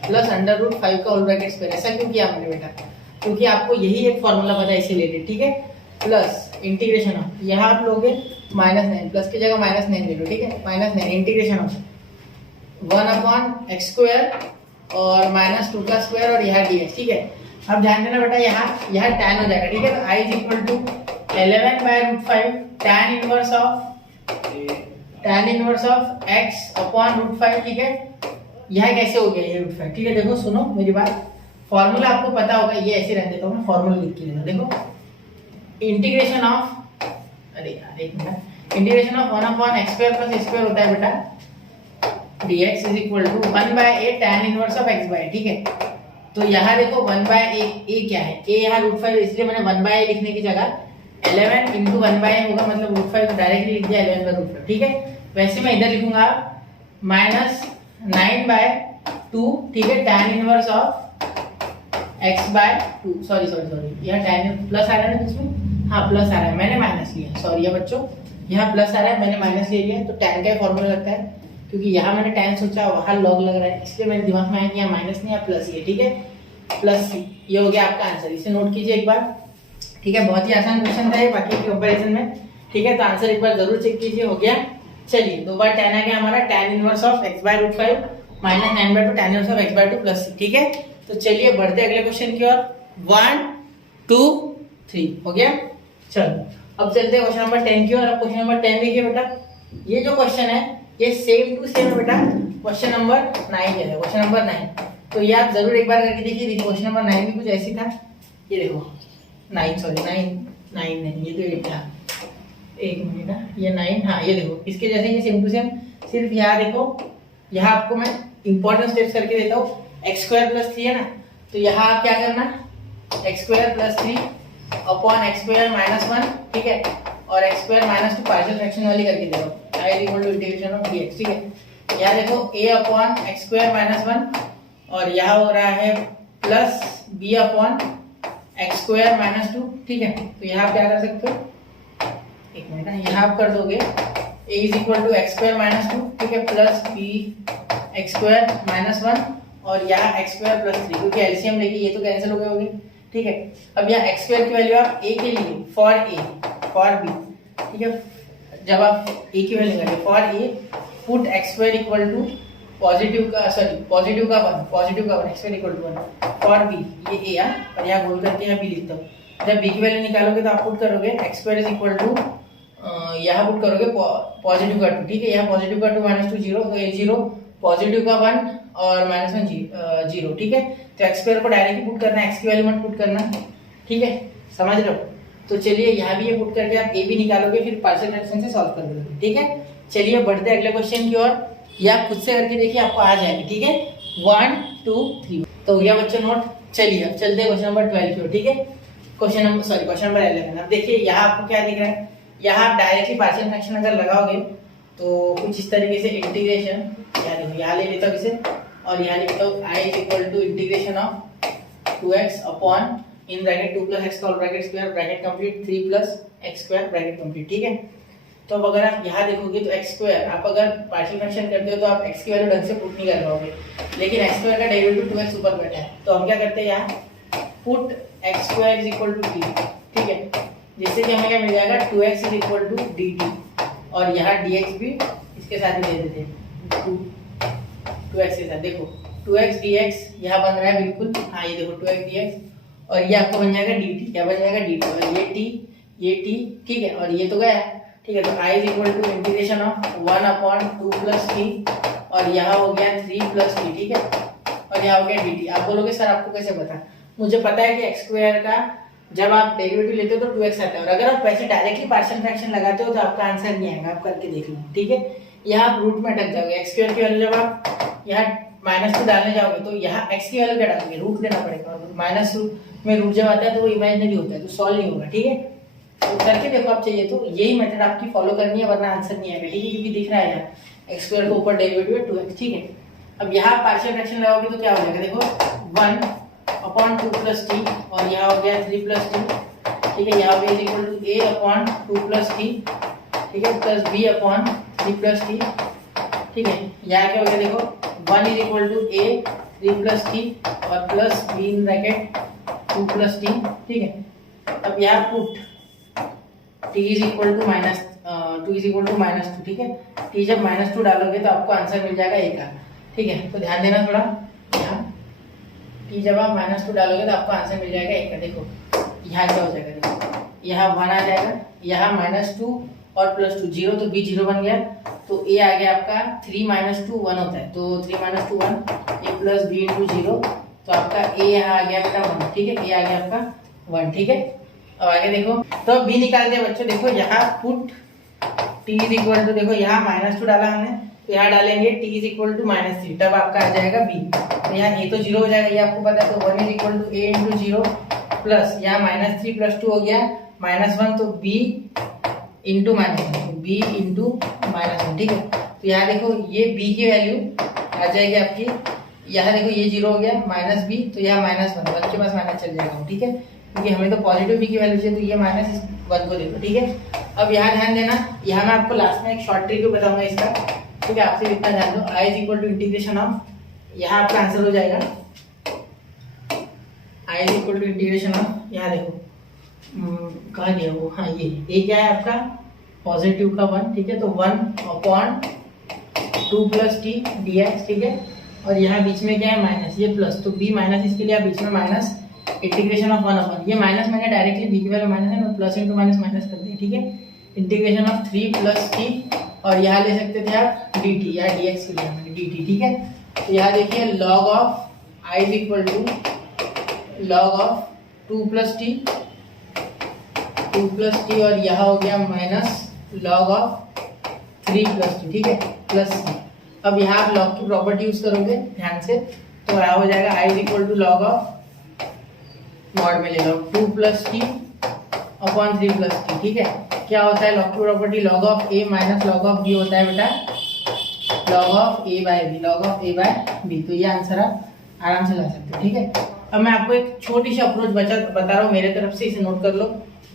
plus under root 5 का होल ब्रैकेट स्क्वायर। ऐसा क्यों किया हमने बेटा, क्योंकि आपको यही एक फॉर्मूला पता है इसी रिलेटेड, ठीक है। प्लस इंटीग्रेशन ऑफ, यहाँ आप लोगे -9, प्लस की जगह -9 ले लो, ठीक है, -9 इंटीग्रेशन ऑफ 1/x² और -2 का स्क्वायर और यहाँ dx, ठीक है। अब ध्यान देना बेटा, यहाँ tan हो जाएगा, ठीक है। तो I = 11/√5 tan inverse of x/√5, ठीक है। यह कैसे हो गया ये √5, ठीक है। देखो सुनो मेरी बात, फॉर्मूला आपको पता होगा, ये ऐसे रहने देता हूँ मैं, फॉर्मूला लिख के लेना। देखो इंटीग्रेशन ऑफ, अरे यार एक minute, integration of 1/x² + a² होता है बेटा dx = 1/a tan inverse of x/a, ठीक है। तो यहाँ देखो 1/a क्या है, a यहाँ √5, इसलिए मैंने 1/a लिखने की जगह 11 × 1/a होगा, मतलब √5 तो डायरेक्टली लिख दिया 11/√5, ठीक है। वैसे मैं इधर लिखूंगा -9/2, ठीक है, tan inverse of x/2, sorry यहाँ tan प्लस आ रहा है ना इसमें, हाँ प्लस आ रहा है, मैंने माइनस लिया, सॉरी है बच्चों, यहाँ प्लस आ रहा है, मैंने माइनस ले लिया, तो tan का फॉर्मूला लगता है, क्योंकि यहाँ मैंने tan सोचा वहाँ log लग रहा है, इसलिए मेरे दिमाग में आया कि यहाँ माइनस नहीं या प्लस ही है, ठीक है, प्लस सी। ये हो गया आपका आंसर, इसे नोट कीजिए एक बार, ठीक है। बहुत ही आसान क्वेश्चन था ये बाकी के कंपैरिजन में, ठीक है। तो आंसर एक बार जरूर चेक कीजिए, हो गया। चलिए 2 बार tan आ गया हमारा, tan inverse of x/√5 -9/2 tan inverse of x/2 plus C, ठीक है। तो चलिए बढ़ते अगले क्वेश्चन की ओर, 1 2 3 हो गया। चलो अब चलते हैं क्वेश्चन नंबर 10 की ओर। अब क्वेश्चन नंबर 10 देखिए बेटा, ये जो क्वेश्चन है ये सेम टू सेम है बेटा क्वेश्चन नंबर 9 है, क्वेश्चन नंबर 9। तो ये आप जरूर एक बार करके देखिए, क्वेश्चन नंबर 9 भी कुछ ऐसी था, ये देखो 9 नहीं, ये तो 8 था, एक मिनट, ये 9, हाँ ये देखो इसके जैसे ये सेम टू सेम, सिर्फ यहाँ देखो, यहाँ आपको मैं इंपॉर्टेंट स्टेप्स करके देता हूँ। x² + 3 है ना, तो यहाँ आप क्या करना, x² + 3 अपॉन x² - 1, ठीक है, और x² - 2 पार्शियल फ्रैक्शन वाली करके दे रहा हूँ, I = इंटीग्रेशन ऑफ dx, ठीक है। यहाँ देखो a/x² - 1 और यहाँ हो रहा है प्लस b/x² - 2, ठीक है। तो यहाँ आप क्या कर सकते हो, एक मिनट, यहाँ आप कर दोगे a = x² - 2, ठीक है, प्लस b/x² - 1 और यहाँ x² + 3, क्योंकि एलसीएम लेके ये तो कैंसिल हो गए होंगे, ठीक है। अब यहाँ x² की वैल्यू आप a के लिए फॉर b, ठीक है, जब आप a की वैल्यू निकालिए for a put x² = positive का 1, x² = 1 फॉर b, ये a है और यहाँ गोल करके यहाँ b लिखता हूँ। जब b की वैल्यू निकालोगे तो आप पुट करोगे x² = यहाँ पुट करोगे पॉजिटिव का 2, ठीक है, यहाँ पॉजिटिव का 2 -2 0, तो ये 0, पॉजिटिव का 1 और -1 0, ठीक है। तो x² को डायरेक्टली पुट करना है, x की वैल्यू मत पुट करना, ठीक है, समझ रहे हो। तो चलिए यहाँ भी ये पुट करके आप a भी निकालोगे, फिर पार्शियल फ्रैक्शन से सॉल्व कर दोगे, ठीक है। चलिए बढ़ते अगले क्वेश्चन की ओर, या खुद से करके देखिए आपको आ जाएगा, ठीक है। 1 2 3 तो हो गया बच्चों नोट। चलिए अब चलते हैं क्वेश्चन नंबर 12 की ओर, ठीक है। Question number 11। अब देखिए यहाँ आपको क्या दिख रहा है, यहाँ आप डायरेक्टली पार्शियल फ्रैक्शन अगर लगाओगे तो कुछ इस तरीके से इंटीग्रेशन, यहाँ ले लेता हूँ इसे और यहाँ लिखता हूँ I = integration of 2x upon in bracket 2 + x bracket square bracket complete 3 + x² bracket complete, ठीक है। तो अब अगर आप यहाँ देखोगे तो x² आप अगर पार्शियल फ्रैक्शन करते हो तो आप x की वैल्यू ढंग से पुट नहीं कर पाओगे, लेकिन x² का डेरिवेटिव 2x ऊपर बैठा है, तो हम क्या करते हैं यहाँ पुट x² = t, ठीक है, जिससे कि हमें क्या मिल जाएगा 2x = dt और यहाँ dx भी इसके साथ ही दे देते हैं 2x के साथ। देखो 2x dx यहाँ बन रहा है बिल्कुल, हाँ ये देखो 2x dx और ये आपको बन जाएगा dt, क्या बन जाएगा dt, और ये t, ठीक है, और ये तो गया, ठीक है। तो I = इंटीग्रेशन ऑफ 1/2 + t और यहाँ हो गया 3 + t, ठीक है, और यहाँ हो गया dt। आप बोलोगे सर आपको कैसे पता, मुझे पता है कि x² का जब आप डेरिवेटिव लेते हो तो 2x आता है, और अगर आप वैसे डायरेक्टली पार्शियल फ्रैक्शन लगाते हो तो आपका आंसर नहीं आएगा, आप करके देख लो, ठीक है। यहाँ आप रूट में अटक जाओगे, x² की वैल्यू जब आप यहाँ -2 डालने जाओगे तो यहाँ x की वैल्यू क्या डालोगे, रूट लेना पड़ेगा, और -2 में रूट जब आता है तो वो इमेजिनरी होता है, तो सॉल्व नहीं होगा, ठीक है। तो करके देखो आप चाहिए तो यही मेथड आपकी फॉलो करनी है, वरना आंसर नहीं आएगा, ठीक है, क्योंकि दिख रहा है यहाँ x² के ऊपर डेरिवेटिव है 2x, ठीक है। अब यहाँ पार्शियल फ्रैक्शन लगाओगे तो क्या हो जाएगा, देखो 1/2 + t और यहाँ हो गया 3 + t, ठीक है, यहाँ हो गया a/2 + t, ठीक है, प्लस b/3 + t, ठीक है। यहाँ क्या हो गया देखो 1 = a 3 + t और plus b in bracket 2 + t, ठीक है। अब यहाँ put T is equal to -2, ठीक है। टी जब -2 डालोगे तो आपको आंसर मिल जाएगा ए का, ठीक है। तो ध्यान देना थोड़ा, यहाँ टी जब आप -2 डालोगे तो आपको आंसर मिल जाएगा ए का। देखो यहाँ क्या हो जाएगा, देखो यहाँ 1 आ जाएगा, यहाँ -2 और +2 0, तो b 0 बन गया। तो ए आ गया आपका 3 - 2 1 होता है, तो 3 - 2 1, a प्लस b इंटू 0, तो आपका ए यहाँ आ गया बेटा 1, ठीक है। ए आ गया आपका 1, ठीक है। अब आगे देखो, तो b निकालते हैं बच्चों। देखो यहाँ put t is equal to, देखो यहाँ -2 डाला हमने, तो यहाँ डालेंगे t इज इक्वल टू -3, तब आपका आ जाएगा b। तो यहाँ a तो 0 हो जाएगा, ये आपको पता है। तो 1 is equal to a into 0 plus यहाँ -3 + 2 हो गया -1, तो b इंटू -1, b इंटू -1, ठीक है। तो यहाँ देखो ये b की वैल्यू आ जाएगी आपकी, यहाँ देखो ये 0 हो गया -b, तो यहाँ -1 के पास माइनस चल जाएगा, ठीक है, क्योंकि हमें तो पॉजिटिव b की वैल्यू चाहिए, तो ये -1 को देखो, ठीक है। अब यहाँ ध्यान देना, यहाँ मैं आपको लास्ट में एक शॉर्ट ट्रिक भी बताऊंगा इसका, ठीक है। आपसे इतना ध्यान दो, i is equal to integration of, यहाँ आपका आंसर हो जाएगा i is equal to integration of, यहाँ देखो कहाँ गया वो, हाँ ये क्या है आपका पॉजिटिव का 1, ठीक है। तो 1/2 + t dx, ठीक है। और यहाँ बीच में क्या है माइनस, ये प्लस, तो b माइनस, इसके लिए आप बीच में माइनस इंटीग्रेशन ऑफ 1/, ये माइनस मैंने डायरेक्टली b की वैल्यू माइनस है ना, प्लस इंटू माइनस कर दिया, ठीक है। इंटीग्रेशन ऑफ 3 + t, और यहाँ ले सकते थे आप dt, या dx के लिए मैंने dt, ठीक है। तो यहाँ देखिए log of i is equal to log of 2 + t, और यहाँ हो गया माइनस log ऑफ 3 + t, ठीक है, प्लस c। अब यहाँ आप log की प्रॉपर्टी यूज करोगे ध्यान से, तो यहाँ हो जाएगा i is equal to log of mod में ले लो 2 + t अपॉन 3 + t, ठीक है। क्या होता है log की property, log of a minus log of b होता है बेटा log of a by b, log of a by b। तो ये आंसर आप आराम से ला सकते हो, ठीक है। अब मैं आपको एक छोटी सी अप्रोच बता रहा हूँ मेरे तरफ से, इसे नोट कर लो।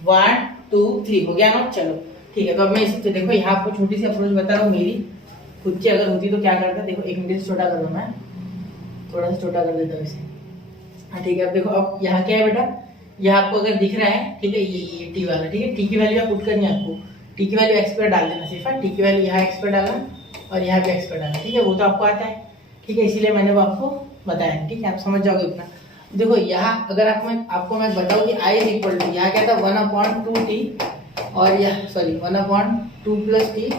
1 2 3 हो गया नोट, चलो ठीक है। तो अब मैं इसे देखो, यहाँ आपको छोटी सी अप्रोच बता रहा हूँ मेरी खुद की, अगर होती तो क्या करता, देखो 1 मिनट से छोटा कर दो, मैं थोड़ा सा छोटा कर देता हूँ इसे, हाँ ठीक है। अब देखो, अब यहाँ क्या है बेटा, यह आपको अगर दिख रहा है, ठीक है, ये टी वाला, ठीक है। टी की वैल्यू आप पुट करनी है आपको, टी की वैल्यू x पर डाल देना सिर्फ, टी की वैल्यू यहाँ x पर डालना और यहाँ पे x पर डालना, ठीक है। वो तो आपको आता है, ठीक है, इसीलिए मैंने वो आपको बताया, ठीक है, आप समझ जाओगे उतना। देखो यहाँ अगर आपको मैं बताऊँ कि i इज इक्वल टू, यहाँ क्या था 1/2t, और यह सॉरी 1/2 + t,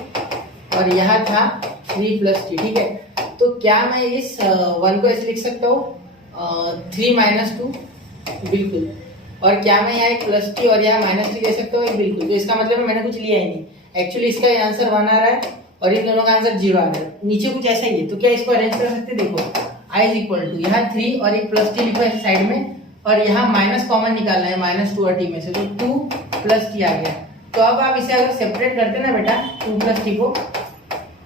और यहाँ था 3 + t, ठीक है। तो क्या मैं इस 1 को ऐसे लिख सकता हूँ 3 - 2, बिल्कुल। और क्या मैं यहाँ एक +t और यहाँ -t ले सकता हूँ, बिल्कुल। तो इसका मतलब है मैंने कुछ लिया ही नहीं, एक्चुअली इसका आंसर 1 आ रहा है और इन दोनों का आंसर 0 आ रहा है, नीचे कुछ ऐसा ही है। तो क्या इसको अरेंज कर सकते हैं, देखो i इज इक्वल टू यहाँ 3 और एक +t लिखो ऐसे साइड में, और यहाँ माइनस कॉमन निकालना है -2 और t में से, तो 2 + t आ गया। तो अब आप इसे अगर सेपरेट करते ना बेटा 2 + t को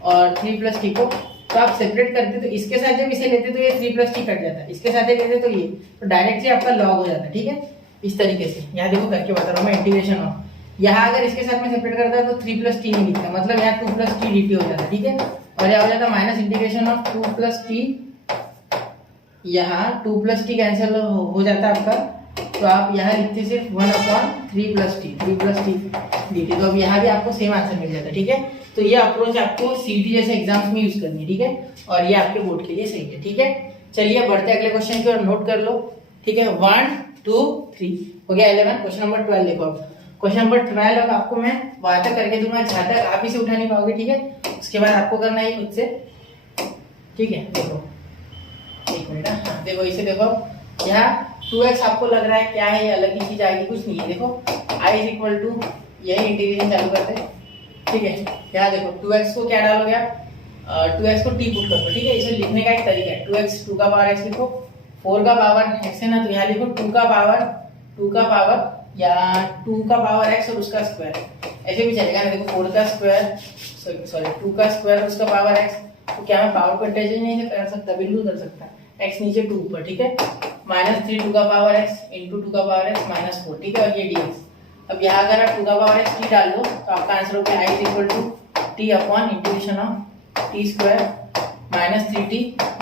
और 3 + t को, तो आप सेपरेट करते तो इसके साथ जब इसे लेते तो ये 3 + t कट जाता है, इसके साथ लेते तो ये, तो डायरेक्टली आपका लॉग हो जाता है, ठीक है, इस तरीके से। यहाँ देखो करके बता रहा हूँ मैं, इंटीग्रेशन ऑफ, यहाँ अगर इसके साथ में सेपरेट करता है तो 3 + t नहीं लिखता, मतलब यहाँ 2 + t dt हो जाता है, ठीक है। और यहाँ हो जाता माइनस इंटीग्रेशन ऑफ 2 + t, यहाँ 2 + t कैंसिल हो जाता है आपका, तो आप यहाँ लिखते सिर्फ 1/3 + t dt। तो अब यहाँ भी आपको सेम आंसर मिल जाता है, ठीक है। तो ये अप्रोच आपको सीटी जैसे एग्जाम्स में यूज करनी है, ठीक है, और ये आपके बोर्ड के लिए सही है, ठीक है। चलिए बढ़ते अगले क्वेश्चन की ओर, नोट कर लो, ठीक है। 1 2 3 हो गया 11। क्वेश्चन नंबर 12 देखो, अब क्वेश्चन नंबर 12 अब आपको मैं वहां तक करके दूंगा जहां तक आप इसे उठा नहीं पाओगे, ठीक है। उसके बाद आपको करना है खुद से, ठीक है। देखो एक मिनट, हाँ देखो इसे देखो, यहाँ 2x आपको लग रहा है क्या है, ये अलग ही चीज आएगी, कुछ नहीं है। देखो i इज इक्वल टू, यही इंटीग्रेशन चालू करते हैं, ठीक है। यहाँ देखो 2x को क्या डालोगे आप, 2x को t पुट कर दो, ठीक है। इसे लिखने का एक तरीका है, 2x 2 का पावर x लिखो, 4 का पावर x है ना, तो यहाँ लिखो 2 का पावर या 2 का पावर x और उसका स्क्वायर, ऐसे भी चलेगा ना। देखो 4 का स्क्वायर, सॉरी 2 का स्क्वायर उसका पावर x, तो क्या मैं पावर को इंटीग्रेशन नहीं कर सकता, बिल्कुल कर सकता, x नीचे 2 ऊपर, ठीक है। -3 2 का पावर x इंटू 2 का पावर x -4, ठीक है, और ये dx। अब यहाँ अगर आप 2 का पावर x t डाल दो तो आपका आंसर हो गया i is equal to t upon integration of t square -3t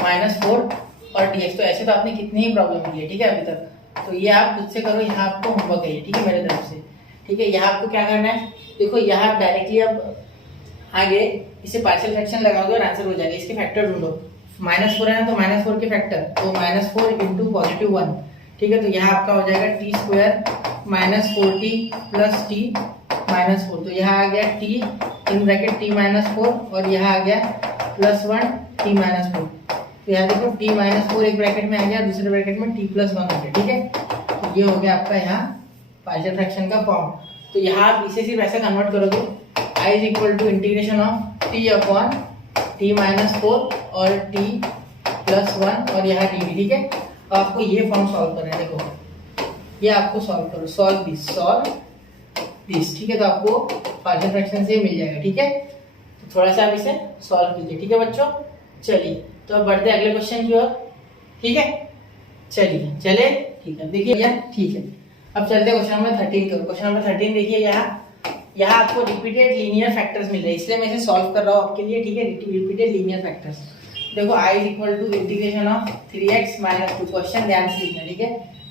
-4 और dx। तो ऐसे तो आपने कितनी ही प्रॉब्लम की है, ठीक है, अभी तक। तो ये आप खुद से करो, यहाँ आपको होमवर्क है, ठीक है, मेरे तरफ से, ठीक है। यहाँ आपको क्या करना है, देखो यहाँ डायरेक्टली अब आगे इसे पार्शियल फ्रैक्शन लगाओगे और आंसर हो जाएगा। इसके फैक्टर ढूंढो। -4 है ना, तो -4 के फैक्टर, तो -4 इंटू +1, ठीक है। तो यहाँ आपका हो जाएगा t square -4t plus t -4, तो यहाँ आ गया t इन ब्रैकेट t -4 और यहाँ आ गया +1 t -4। तो यहाँ देखो t -4 एक ब्रैकेट में आ गया, दूसरे ब्रैकेट में t +1 हो गया, ठीक है। तो ये हो गया आपका यहाँ पार्शियल फ्रैक्शन का फॉर्म। तो यहाँ आप इसे सिर्फ ऐसा कन्वर्ट करोगे, i is equal to integration of t upon t -4 और t +1 और यहाँ dt, ठीक है। तो आपको ये फॉर्म सॉल्व करना है। देखो ये आपको सॉल्व करो, सॉल्व दिस, ठीक है। तो आपको पार्शियल फ्रैक्शन से मिल जाएगा, ठीक है। तो थोड़ा सा आप इसे सॉल्व कीजिए, ठीक है बच्चों। चलिए तो अब बढ़ते हैं अगले क्वेश्चन की ओर, ठीक है। चले ठीक है, देखिए भैया, ठीक है। अब चलते हैं क्वेश्चन नंबर 13 की ओर। क्वेश्चन नंबर 13 देखिए, यहाँ आपको रिपीटेड लीनियर फैक्टर्स मिल रहे हैं, इसलिए मैं इसे सॉल्व कर रहा हूँ आपके लिए, ठीक है। रिपीटेड लीनियर फैक्टर्स, देखो i is equal to integration of 3x - 2। Question ध्यान से लिखना, ठीक है।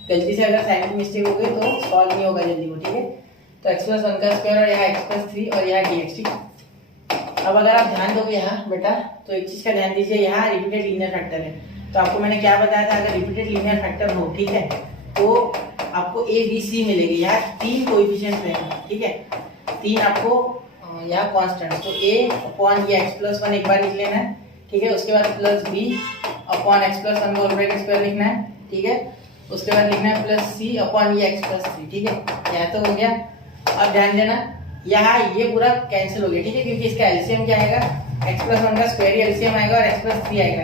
गलती से अगर साइन की मिस्टेक हो गई तो सॉल्व नहीं होगा जल्दी वो, ठीक है। तो x + 1 का स्क्वायर और यहाँ x + 3 और यहाँ dx, ठीक है। अब अगर आप ध्यान दोगे यहाँ बेटा, तो एक चीज का ध्यान दीजिए, यहाँ रिपीटेड लीनियर फैक्टर है। तो आपको मैंने क्या बताया था, अगर रिपीटेड लीनियर फैक्टर हो, ठीक है, तो आपको a b c मिलेगी। यहाँ 3 कोएफिशिएंट्स रहेंगे, ठीक है। 3 आपको यहाँ कांस्टेंट, तो a अपॉन ये x + 1 एक बार लिख लेना है, ठीक है। उसके बाद plus b upon x + 1 whole bracket square लिखना है, ठीक है। उसके बाद लिखना है प्लस c अपॉन ये x + 3, ठीक है। यह तो हो गया। अब ध्यान देना, यहाँ ये पूरा कैंसिल हो गया, ठीक है, क्योंकि इसका एलसीएम क्या आएगा, x + 1 का स्क्वायर ही एलसीएम आएगा और x + 3 आएगा,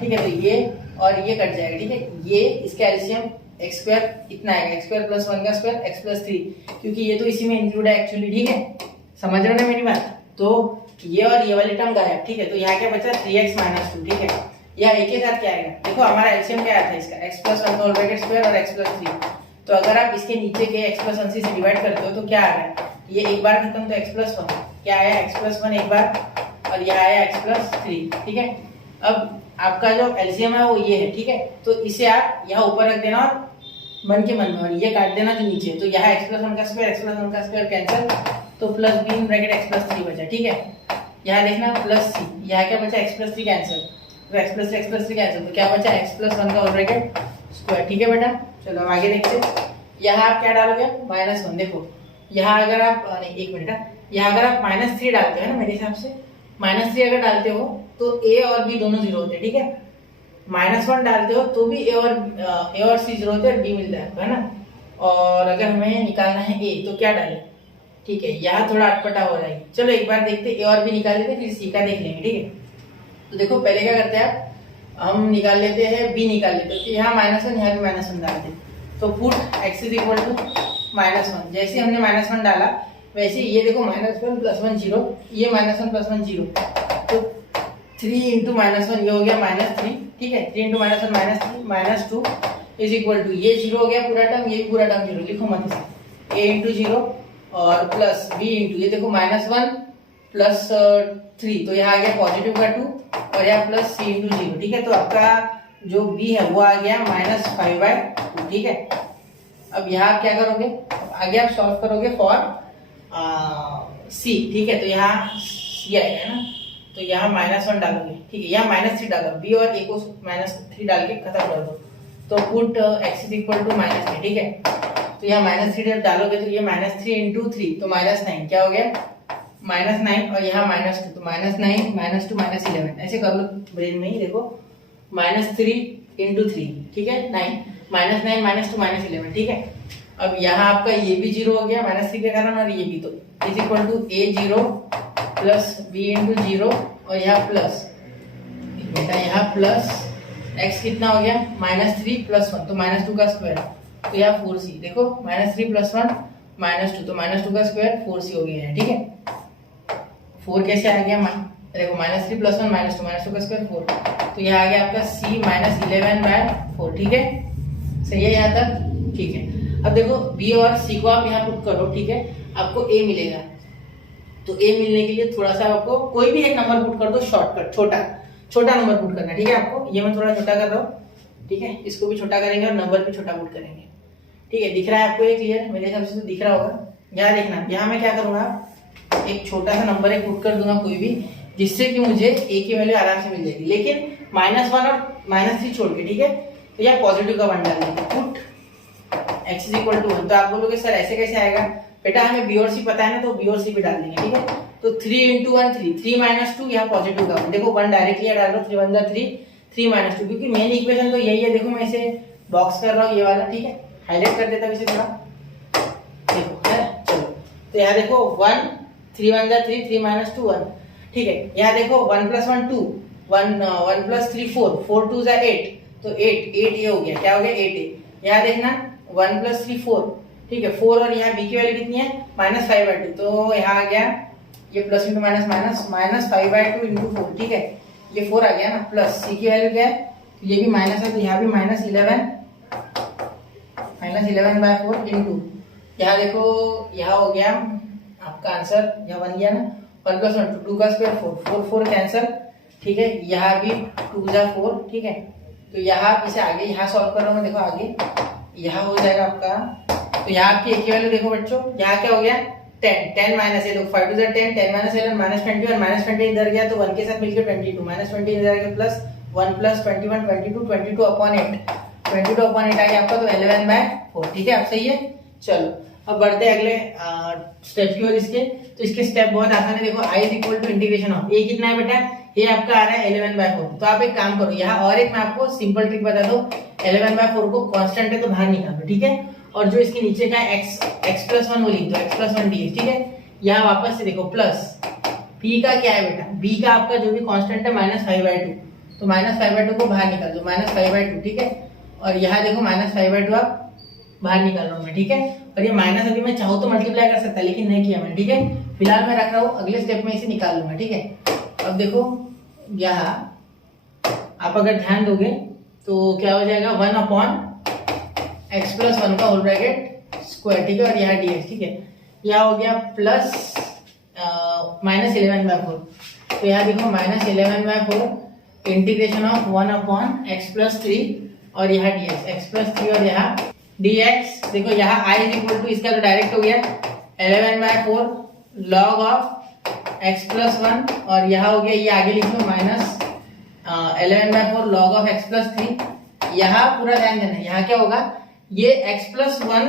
ठीक है। तो ये और ये कट जाएगा, ठीक है। ये इसका एलसीएम x² इतना आएगा, x² + 1 का स्क्वायर x + 3, क्योंकि ये तो इसी में इंक्लूड है एक्चुअली, ठीक है। समझ रहे हो ना मेरी बात। तो ये और ये वाली टर्म गायब, ठीक है। तो यहाँ क्या बचा, 3x - 2, ठीक है। यह एक के साथ क्या आएगा, देखो हमारा एलसीएम क्या आया था इसका, x + 1 होल ब्रैकेट स्क्वायर और x + 3। तो अगर आप इसके नीचे के x + 1 से डिवाइड करते हो तो क्या आ रहा है, ये एक बार खत्म, तो x + 1 क्या आया, x + 1 एक बार और यह आया x + 3, ठीक है। अब आपका जो एलसीएम है वो ये है, ठीक है। तो इसे आप यहाँ ऊपर रख देना और मन के मन में, और ये काट देना जो नीचे, तो यहाँ x + 1 का स्क्वायर x + 1 का स्क्वायर कैंसिल, तो plus b in bracket x + 3 बचा, ठीक है। यहाँ देखना प्लस c, यहाँ क्या बचा, x + 3 कैंसिल, तो x + 3 कैंसिल, तो क्या बचा, x + 1 का होल ब्रैकेट स्क्वायर, ठीक है बेटा। चलो अब आगे देखते हैं। यहाँ आप क्या डालोगे, -1। देखो यहाँ अगर आप नहीं, एक मिनट, यहाँ अगर आप -3 डालते हो ना, मेरे हिसाब से -3 अगर डालते हो तो a और b दोनों 0 होते हैं, ठीक है। -1 डालते हो तो भी a और c 0 होते हैं, d मिलता है ना। और अगर हमें निकालना है a, तो क्या डालें, ठीक है। यहाँ थोड़ा अटपटा हो रहा है, चलो एक बार देखते, a और b निकाल लेते, फिर c का देख लेंगे, ठीक है। तो देखो पहले क्या करते हैं आप, हम निकाल लेते हैं b निकाल लेते हैं, तो यहाँ -1, यहाँ भी -1 डालते हैं। तो put x is equal to -1, जैसे हमने -1 डाला वैसे ये देखो -1 + 1 0, ये -1 + 1 0, तो 3 × -1 ये हो गया -3, ठीक है। 3 × -1 -3 -2 इज इक्वल टू ये 0 हो गया पूरा टर्म, ये भी पूरा टर्म 0, लिखो मत इसे, a × 0 और प्लस b × ये देखो -1 प्लस 3, तो यहाँ आ गया पॉजिटिव का 2 और यहाँ प्लस c × 0, ठीक है। तो आपका जो b है वो आ गया -5/2, ठीक है। अब यहाँ आप क्या करोगे, आगे आप सॉल्व करोगे फॉर c, ठीक है। तो यहाँ c आएगा ना, तो यहाँ -1 डालोगे, ठीक है। यहाँ -3 डालो, b और a को -3 डाल के खत्म कर दो, तो put x is equal to -3, ठीक है। तो यहाँ -3 जब डालोगे तो ये -3 × 3, तो -9 क्या हो गया, -9 और यहाँ -2, तो -9 -2 -11, ऐसे कर लो ब्रेन में ही, देखो -3 × 3, ठीक है, 9 -9 -2 -11, ठीक है। अब यहाँ आपका ये भी 0 हो गया -3 के कारण, और ये भी, तो is equal to a 0 plus b × 0 और यहाँ प्लस, बेटा यहाँ प्लस x कितना हो गया, -3 + 1, तो -2 का स्क्वायर, तो यहाँ 4c, देखो -3 + 1 -2, तो -2 का स्क्वायर 4c हो गया है, ठीक है। 4 कैसे आ गया, देखो -3 + 1 -2 का स्क्वायर 4, तो यहाँ आ गया आपका c -11/4, ठीक है। सही है यहाँ तक, ठीक है। अब देखो b और c को आप यहाँ पुट करो, ठीक है, आपको a मिलेगा। तो a मिलने के लिए थोड़ा सा आपको कोई भी एक नंबर पुट कर दो, शॉर्टकट छोटा नंबर पुट करना, ठीक है आपको। ये मैं थोड़ा छोटा कर रहा हूँ, ठीक है, इसको भी छोटा करेंगे और नंबर भी छोटा पुट करेंगे, ठीक है। दिख रहा है आपको ये क्लियर, मेरे हिसाब से तो दिख रहा होगा। यहाँ देखना, यहाँ मैं क्या करूँगा, एक छोटा सा नंबर एक पुट कर दूंगा कोई भी, जिससे कि मुझे ए की वैल्यू आराम से मिल जाएगी, लेकिन -1 और -3 छोड़ के, ठीक है। तो यहाँ पॉजिटिव का 1 डाल देंगे, put x is equal to 1। तो आप बोलोगे सर ऐसे कैसे आएगा, बेटा हमें बी और सी पता है ना, तो बी और सी भी डाल देंगे, ठीक है। तो 3 × 1 3, 3 - 2, यहाँ पॉजिटिव का 1, देखो 1 डायरेक्टली डाल रहा हूँ, 3 × 1 3, 3 - 2, क्योंकि मेन इक्वेशन तो यही है। देखो मैं इसे बॉक्स कर रहा हूँ, ये वाला, ठीक है, हाईलाइट कर देता हूँ इसे थोड़ा, देखो है। चलो तो यहाँ देखो 1, 3 × 1 3, 3 - 2 1, ठीक है। यहाँ देखो 1 + 1 2, 1 + 3 4, 4 2 8, तो 8 ये हो गया, क्या हो गया 8a। यहाँ देखना 1 + 3 4, ठीक है, 4 और यहाँ b की वैल्यू कितनी है -5/2, तो यहाँ आ गया ये प्लस इंटू माइनस माइनस -5/2 × 4, ठीक है, ये 4 आ गया ना, प्लस c की वैल्यू क्या है, तो ये भी माइनस है, तो यहाँ भी -11/4 इंटू, यहाँ देखो यहाँ हो गया आपका आंसर, यहाँ बन गया ना 1 + 1 2 का स्क्वायर 4, 4 4 कैंसिल, ठीक है, यहाँ भी 2 × 4, ठीक है। तो यहाँ इसे आगे यहाँ सॉल्व कर रहा हूँ मैं, देखो आगे यहाँ हो जाएगा आपका, तो यहाँ आपकी एक ही वैल्यू देखो बच्चों, यहाँ क्या हो गया 10 10 माइनस, ये देखो 5 2 10, 10 - 11 -21, -20 इधर गया, तो 1 के साथ मिलकर 22, -20 इधर गया, प्लस 1 + 21 22, 22/8, 22/8 आ गया आपका, तो 11/4, ठीक है, अब सही है। चलो अब बढ़ते हैं अगले स्टेप की ओर इसके। तो इसके स्टेप बहुत आसान है, देखो i = इंटीग्रेशन ऑफ a कितना है बेटा, ये आपका आ रहा है 11/4। तो आप एक काम करो, यहाँ और एक मैं आपको सिंपल ट्रिक बता दो, 11/4 को कांस्टेंट है तो बाहर निकालो, ठीक है, और जो इसके नीचे का x + 1 वो लिख दो, x + 1 dx, ठीक है। यहाँ वापस से देखो प्लस b का क्या है बेटा, b का आपका जो भी कांस्टेंट है -5/2, तो -5/2 को बाहर निकाल दो, -5/2, ठीक है, और यहाँ देखो -5/2 आप बाहर निकाल रहा हूँ मैं, ठीक है। और ये माइनस अभी मैं चाहूँ तो मल्टीप्लाई कर सकता, लेकिन नहीं किया मैंने, ठीक है, फिलहाल मैं रख रहा हूँ, अगले स्टेप में इसे निकाल लूंगा, ठीक है। अब देखो यहाँ आप अगर ध्यान दोगे तो क्या हो जाएगा 1/x + 1 का होल ब्रैकेट स्क्वायर, ठीक है, और यहाँ dx, ठीक है। यहाँ हो गया प्लस -11/4, तो यहाँ देखो -11/4 इंटीग्रेशन ऑफ 1/x + 3 और यहाँ dx, x + 3 और यहाँ dx। देखो यहाँ i = इसका तो डायरेक्ट हो गया 11/4 log ऑफ x + 1, और यहाँ हो गया, ये आगे लिख लो -11/4 log ऑफ x + 3। यहाँ पूरा ध्यान देना, यहाँ क्या होगा, ये x + 1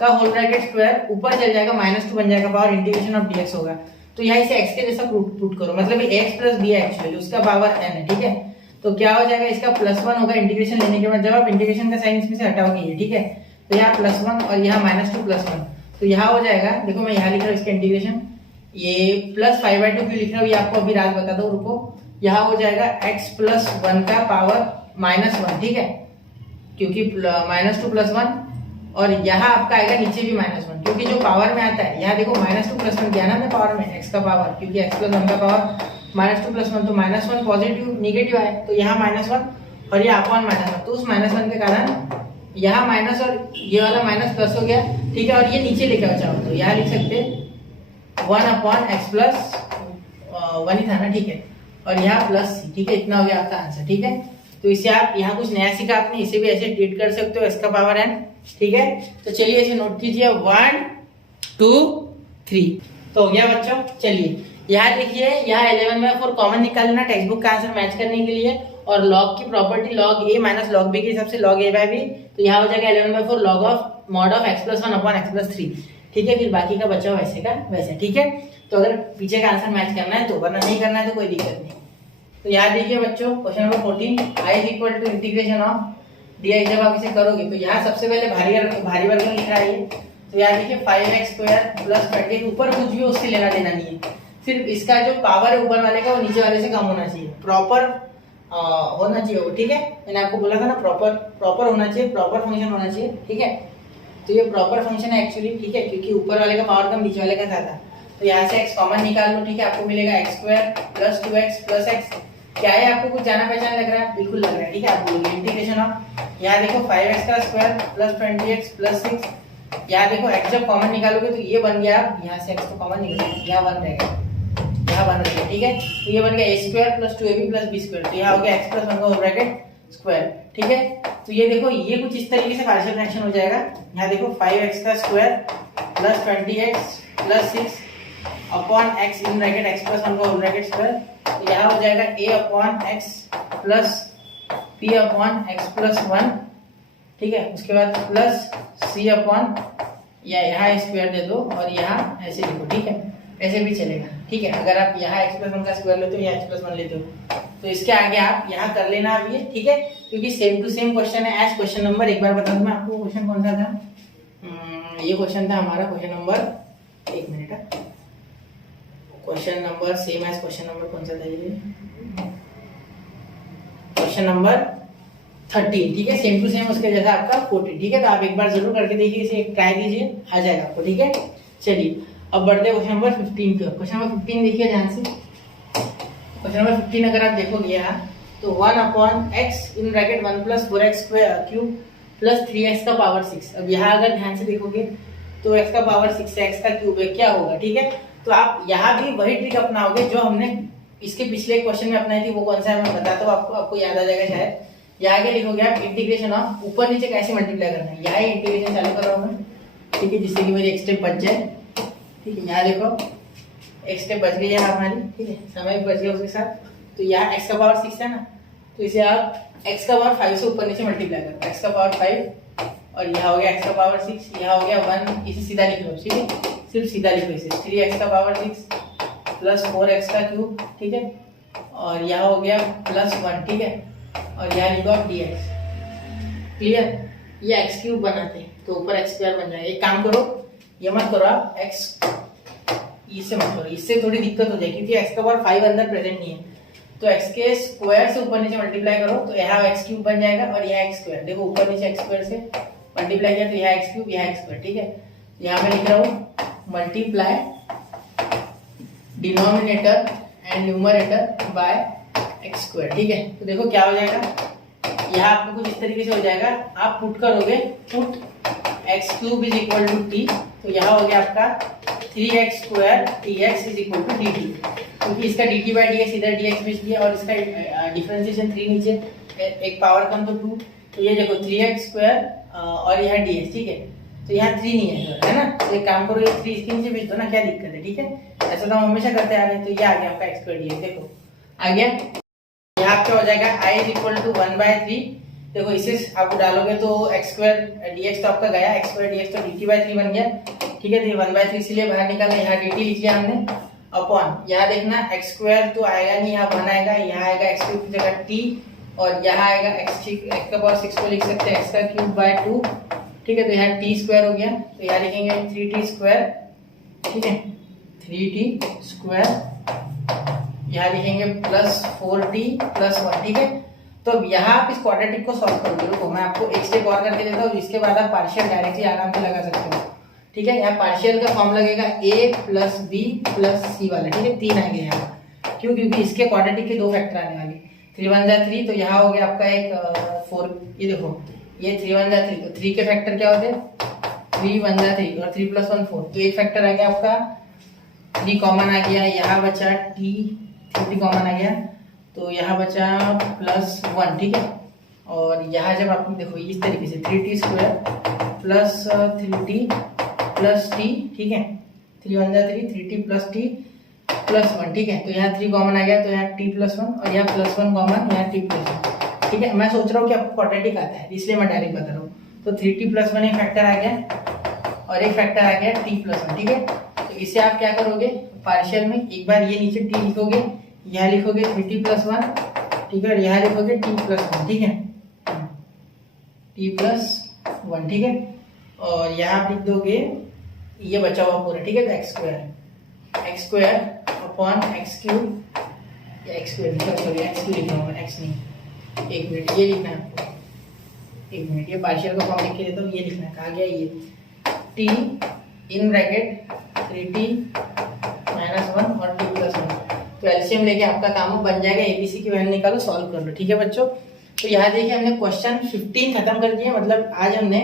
का होल ब्रैकेट स्क्वायर ऊपर चल जाएगा, -2 बन जाएगा, पावर इंटीग्रेशन ऑफ dx होगा, तो यहाँ इसे x के जैसा पुट करो, मतलब x + b एक्चुअली उसका पावर n है, ठीक है। तो क्या हो जाएगा, इसका +1 होगा इंटीग्रेशन लेने के बाद, जब आप इंटीग्रेशन का साइन इसमें से हटाओगे ये, ठीक है, तो यहाँ +1 और यहाँ -2 + 1, तो यहाँ हो जाएगा, देखो मैं यहाँ लिख रहा हूँ इसका इंटीग्रेशन, ये +5/2 क्यों लिख रहा हूँ ये आपको अभी रात बता दो, रुको। यहाँ हो जाएगा x + 1 का पावर -1, ठीक है, क्योंकि -2 + 1, और यहाँ आपका आएगा नीचे भी -1, क्योंकि जो पावर में आता है, यहाँ देखो -2 + 1 किया ना मैं पावर में, x का पावर, क्योंकि x + 1 का पावर -2 + 1, तो -1 पॉजिटिव निगेटिव है, तो यहाँ -1 और ये अपॉन -1, तो उस -1 के कारण यहाँ माइनस और ये वाला माइनस प्लस हो गया, ठीक है, और ये नीचे लेके आ जाओ, तो यहाँ लिख सकते 1/x + 1 ही था ना, ठीक है, और यहाँ प्लस c, ठीक है, इतना हो गया आपका आंसर, ठीक है। तो इसे आप यहाँ कुछ नया सीखा आपने, इसे भी ऐसे ट्रीट कर सकते हो, इसका पावर n, ठीक है। तो चलिए इसे नोट कीजिए 1 2 3, तो हो गया बच्चों। चलिए यहाँ देखिए, यहाँ 11/4 कॉमन निकाल लेना टेक्स्ट बुक का आंसर मैच करने के लिए, और लॉग की property log a - log b के हिसाब से log a/b, तो यहाँ हो जाएगा 11/4 log of mod of x + 1/x + 3, ठीक है। फिर बाकी का बचा वैसे का वैसे, ठीक है। तो अगर पीछे का आंसर मैच करना है तो, वरना नहीं करना है तो कोई दिक्कत नहीं। तो याद देखिए बच्चों, question number 14, i = integration of dx, जब आप इसे करोगे तो यहाँ सबसे पहले भारी वर्ग में लिख रहा है, तो याद देखिए 5x² + 20, ऊपर कुछ भी उससे लेना देना नहीं है, सिर्फ इसका जो पावर है ऊपर वाले का वो नीचे वाले से कम होना चाहिए, प्रॉपर होना चाहिए वो, ठीक है। मैंने आपको बोला था ना प्रॉपर होना चाहिए, प्रॉपर फंक्शन होना चाहिए, ठीक है। तो ये प्रॉपर फंक्शन है एक्चुअली, ठीक है, क्योंकि ऊपर वाले का पावर कम नीचे वाले का ज्यादा। तो यहाँ से x कॉमन निकाल लो, ठीक है, आपको मिलेगा x² + 2x + x। क्या है, आपको कुछ जाना पहचान लग रहा है, बिल्कुल लग रहा है, ठीक है। आप बोलोगे इंटीग्रेशन ऑफ, यहाँ देखो 5x² + 20x + 6, यहाँ देखो x जब कॉमन निकालोगे तो ये बन गया, यहाँ से x तो कॉमन निकल गया, यहाँ बन रहेगा, यहाँ बन रही है, ठीक है। तो ये बन गया a² + 2ab + b², तो यहाँ हो गया x + 1 का होल ब्रैकेट स्क्वायर, ठीक है। तो ये देखो ये कुछ इस तरीके से पार्शियल फ्रैक्शन हो जाएगा। यहाँ देखो 5x² + 20x + 6, upon x in bracket x plus one का होल ब्रैकेट स्क्वायर, तो यहाँ हो जाएगा A upon x plus P upon x plus one, ठीक है। उसके बाद प्लस सी अपॉन, या यहाँ स्क्वायर दे दो और यहाँ ऐसे लिखो, ठीक है, ऐसे भी चलेगा, ठीक है। अगर आप यहाँ एक्स प्लस वन का स्क्वायर लेते हो या एक्स प्लस वन लेते हो तो इसके आगे आप यहाँ कर लेना अब ये, ठीक है, क्योंकि सेम टू सेम क्वेश्चन है एज क्वेश्चन नंबर। एक बार बता दूं मैं आपको क्वेश्चन कौन सा था। ये क्वेश्चन था हमारा क्वेश्चन नंबर, एक मिनट, question number same as question number कौन सा था ये, क्वेश्चन नंबर 13, ठीक है, सेम टू सेम उसके जैसा आपका 14, ठीक है। तो आप एक बार जरूर करके देखिए, इसे एक ट्राई दीजिए, आ जाएगा आपको, ठीक है। चलिए अब बढ़ते हैं क्वेश्चन नंबर 15 पे। क्वेश्चन नंबर 15 देखिए ध्यान से। क्वेश्चन नंबर 15 अगर आप देखोगे यहाँ तो 1 upon x in bracket 1 plus 4x cube plus 3x का पावर 6। अब यहाँ अगर ध्यान से देखोगे तो x का पावर 6 है, x का क्यूब है, क्या होगा, ठीक है। तो आप यहाँ भी वही ट्रिक अपनाओगे जो हमने इसके पिछले क्वेश्चन में अपनाई थी। वो कौन सा है मैं बताता हूँ आपको, आपको याद आ जाएगा शायद। यहाँ आगे लिखोगे आप इंटीग्रेशन ऑफ ऊपर नीचे कैसे मल्टीप्लाई करना है, यहाँ इंटीग्रेशन चालू कर रहा हूँ मैं, ठीक है, जिससे कि मेरी एक स्टेप बच जाए, ठीक है। यहाँ देखो एक स्टेप बच गई है हमारी, ठीक है, समय भी बच गया उसके साथ। तो यहाँ x का पावर 6 है ना, तो इसे आप x का पावर 5 से ऊपर नीचे मल्टीप्लाई करो, x का पावर 5 और यहाँ हो गया x का पावर 6, यहाँ हो गया 1, इसे सीधा लिख लो, ठीक है, सिर्फ सीधा लिखो इसे, 3x का पावर 6 प्लस 4x का क्यूब, ठीक है, और यहाँ हो गया प्लस 1, ठीक है, और यहाँ लिखो आप dx, क्लियर। ये x क्यूब बनाते हैं तो ऊपर x स्क्वायर बन जाएगा। एक काम करो, ये मत करो आप x, इससे मत करो, इससे थोड़ी दिक्कत हो जाएगी क्योंकि x का पावर 5 अंदर प्रेजेंट नहीं है। तो x के स्क्वायर से ऊपर नीचे मल्टीप्लाई करो तो यहाँ x क्यूब बन जाएगा और यहाँ x स्क्वायर, देखो ऊपर नीचे x स्क्वायर से मल्टीप्लाई किया तो यहाँ x क्यूब, यहाँ x स्क्वायर, ठीक है। यहाँ मैं लिख रहा हूँ multiply denominator and numerator bye x square, ठीक है। तो देखो क्या हो जाएगा, यहाँ आपको कुछ इस तरीके से हो जाएगा। आप पुट करोगे, put x cube is equal to t, तो यहाँ हो गया आपका 3x square dx is equal to dt, क्योंकि इसका dt बाई dx इधर dx बेच दिया और इसका डिफरेंशिएशन 3 नीचे, एक पावर कम तो 2, तो ये देखो 3x स्क्वायर और यहाँ dx, ठीक है। तो यहाँ 3 नहीं है ना, तो एक काम करो ये 3 इसके नीचे भेज दो ना, क्या दिक्कत है, ठीक है। ऐसा तो हम हमेशा करते आ रहे हैं। तो ये आ गया आपका x स्क्वायर dx, देखो आ गया। यहाँ क्या हो जाएगा, i इज इक्वल टू 1/3, देखो इसे आप डालोगे तो x स्क्वायर dx तो आपका गया, x स्क्वायर dx तो dt/3 बन गया, ठीक है। तो ये 1/3 इसलिए बाहर निकाला, यहाँ dt लिख लिया हमने, अपॉन यहाँ देखना x स्क्वायर तो आएगा नहीं, यहाँ 1 आएगा, यहाँ आएगा x क्यूब की जगह t और यहाँ आएगा x का पावर 6 को लिख सकते हैं x का क्यूब बाय 2, ठीक है। तो यहाँ t स्क्वायर हो गया, तो यहाँ लिखेंगे 3t स्क्वायर, ठीक है, 3t स्क्वायर, यहाँ लिखेंगे प्लस 4t प्लस 1, ठीक है। तो अब यहाँ आप इस क्वाड्रेटिक को सॉल्व करोगे, रुको मैं आपको एक स्टेप और करके देता हूँ, जिसके बाद आप पार्शियल डायरेक्टली आराम से लगा सकते हो, ठीक है। यहाँ पार्शियल का फॉर्म लगेगा a plus b plus c वाला, ठीक है, 3 आएंगे यहाँ, क्यों, क्योंकि इसके क्वाड्रेटिक के 2 फैक्टर आने वाले, 3 1 जा 3, तो यहाँ हो गया आपका एक 4, ये देखो ये 3 1 जा 3, तो 3 के फैक्टर क्या होते हैं, 3 1 जा 3 और 3 प्लस 1 4, तो एक फैक्टर आ गया आपका 3 कॉमन आ गया, यहाँ बचा t 3t कॉमन आ गया, तो यहाँ बचा प्लस 1, ठीक है। और यहाँ जब आप देखो इस तरीके से 3t square plus 3t plus t, ठीक है, 3 1 जा 3, 3t प्लस t प्लस 1, ठीक है। तो यहाँ 3 कॉमन आ गया, तो यहाँ t प्लस 1 और यहाँ प्लस 1 कॉमन, यहाँ t प्लस 1, ठीक है। मैं सोच रहा हूँ कि आपको क्वाड्रेटिक आता है इसलिए मैं डायरेक्ट बता रहा हूँ। तो 3t प्लस 1 एक फैक्टर आ गया और एक फैक्टर आ गया t प्लस 1, ठीक है। तो इसे आप क्या करोगे, पार्शियल में एक बार ये नीचे t लिखोगे, यहाँ लिखोगे 3t प्लस 1, ठीक है, और यहाँ लिखोगे t प्लस 1, ठीक है, t प्लस 1, ठीक है। और यहाँ आप लिख दोगे ये बचा हुआ पूरा, ठीक है, तो x square upon x cube, या x square sorry x cube लिख रहा हूँ मैं, x नहीं, एक मिनट ये लिखना है आपको, एक मिनट ये पार्शियल का फॉर्म लिख के देता हूँ, ये लिखना है, कहा गया ये t in bracket 3t minus 1 और t प्लस 1, तो एलसीएम लेके आपका काम बन जाएगा, एबीसी की वैल्यू निकालो, सॉल्व कर लो, ठीक है बच्चों। तो यहाँ देखिए हमने क्वेश्चन 15 खत्म कर दिया, मतलब आज हमने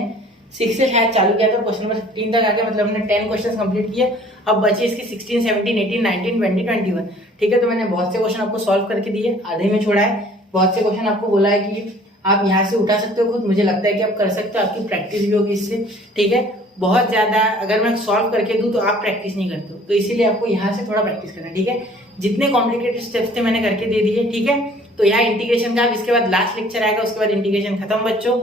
6 से शायद चालू किया था, क्वेश्चन नंबर 15 तक आ गया, मतलब हमने 10 क्वेश्चन कंप्लीट किए। अब बचे इसके 16 17 18 19 20 21, ठीक है। तो मैंने बहुत से क्वेश्चन आपको सॉल्व करके दिए, आधे में छोड़ा है, बहुत से क्वेश्चन आपको बोला है कि आप यहाँ से उठा सकते हो खुद, मुझे लगता है कि आप कर सकते हो, आपकी प्रैक्टिस भी होगी इससे, ठीक है। बहुत ज्यादा अगर मैं सॉल्व करके दूं तो आप प्रैक्टिस नहीं करते हो, तो इसीलिए आपको यहाँ से थोड़ा प्रैक्टिस करना है, ठीक है। जितने कॉम्प्लिकेटेड स्टेप्स थे मैंने करके दे दिए, ठीक है। तो यहाँ इंटीग्रेशन का, इसके बाद लास्ट लेक्चर आएगा, उसके बाद इंटीग्रेशन खत्म बच्चों।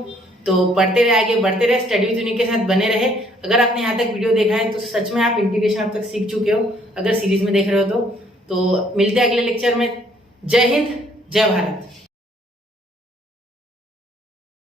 तो पढ़ते रहे, आगे बढ़ते रहे, स्टडी विद यूनिक के साथ बने रहे। अगर आपने यहाँ तक वीडियो देखा है तो सच में आप इंटीग्रेशन अब तक सीख चुके हो, अगर सीरीज में देख रहे हो तो मिलते हैं अगले लेक्चर में। जय हिंद, जय भारत।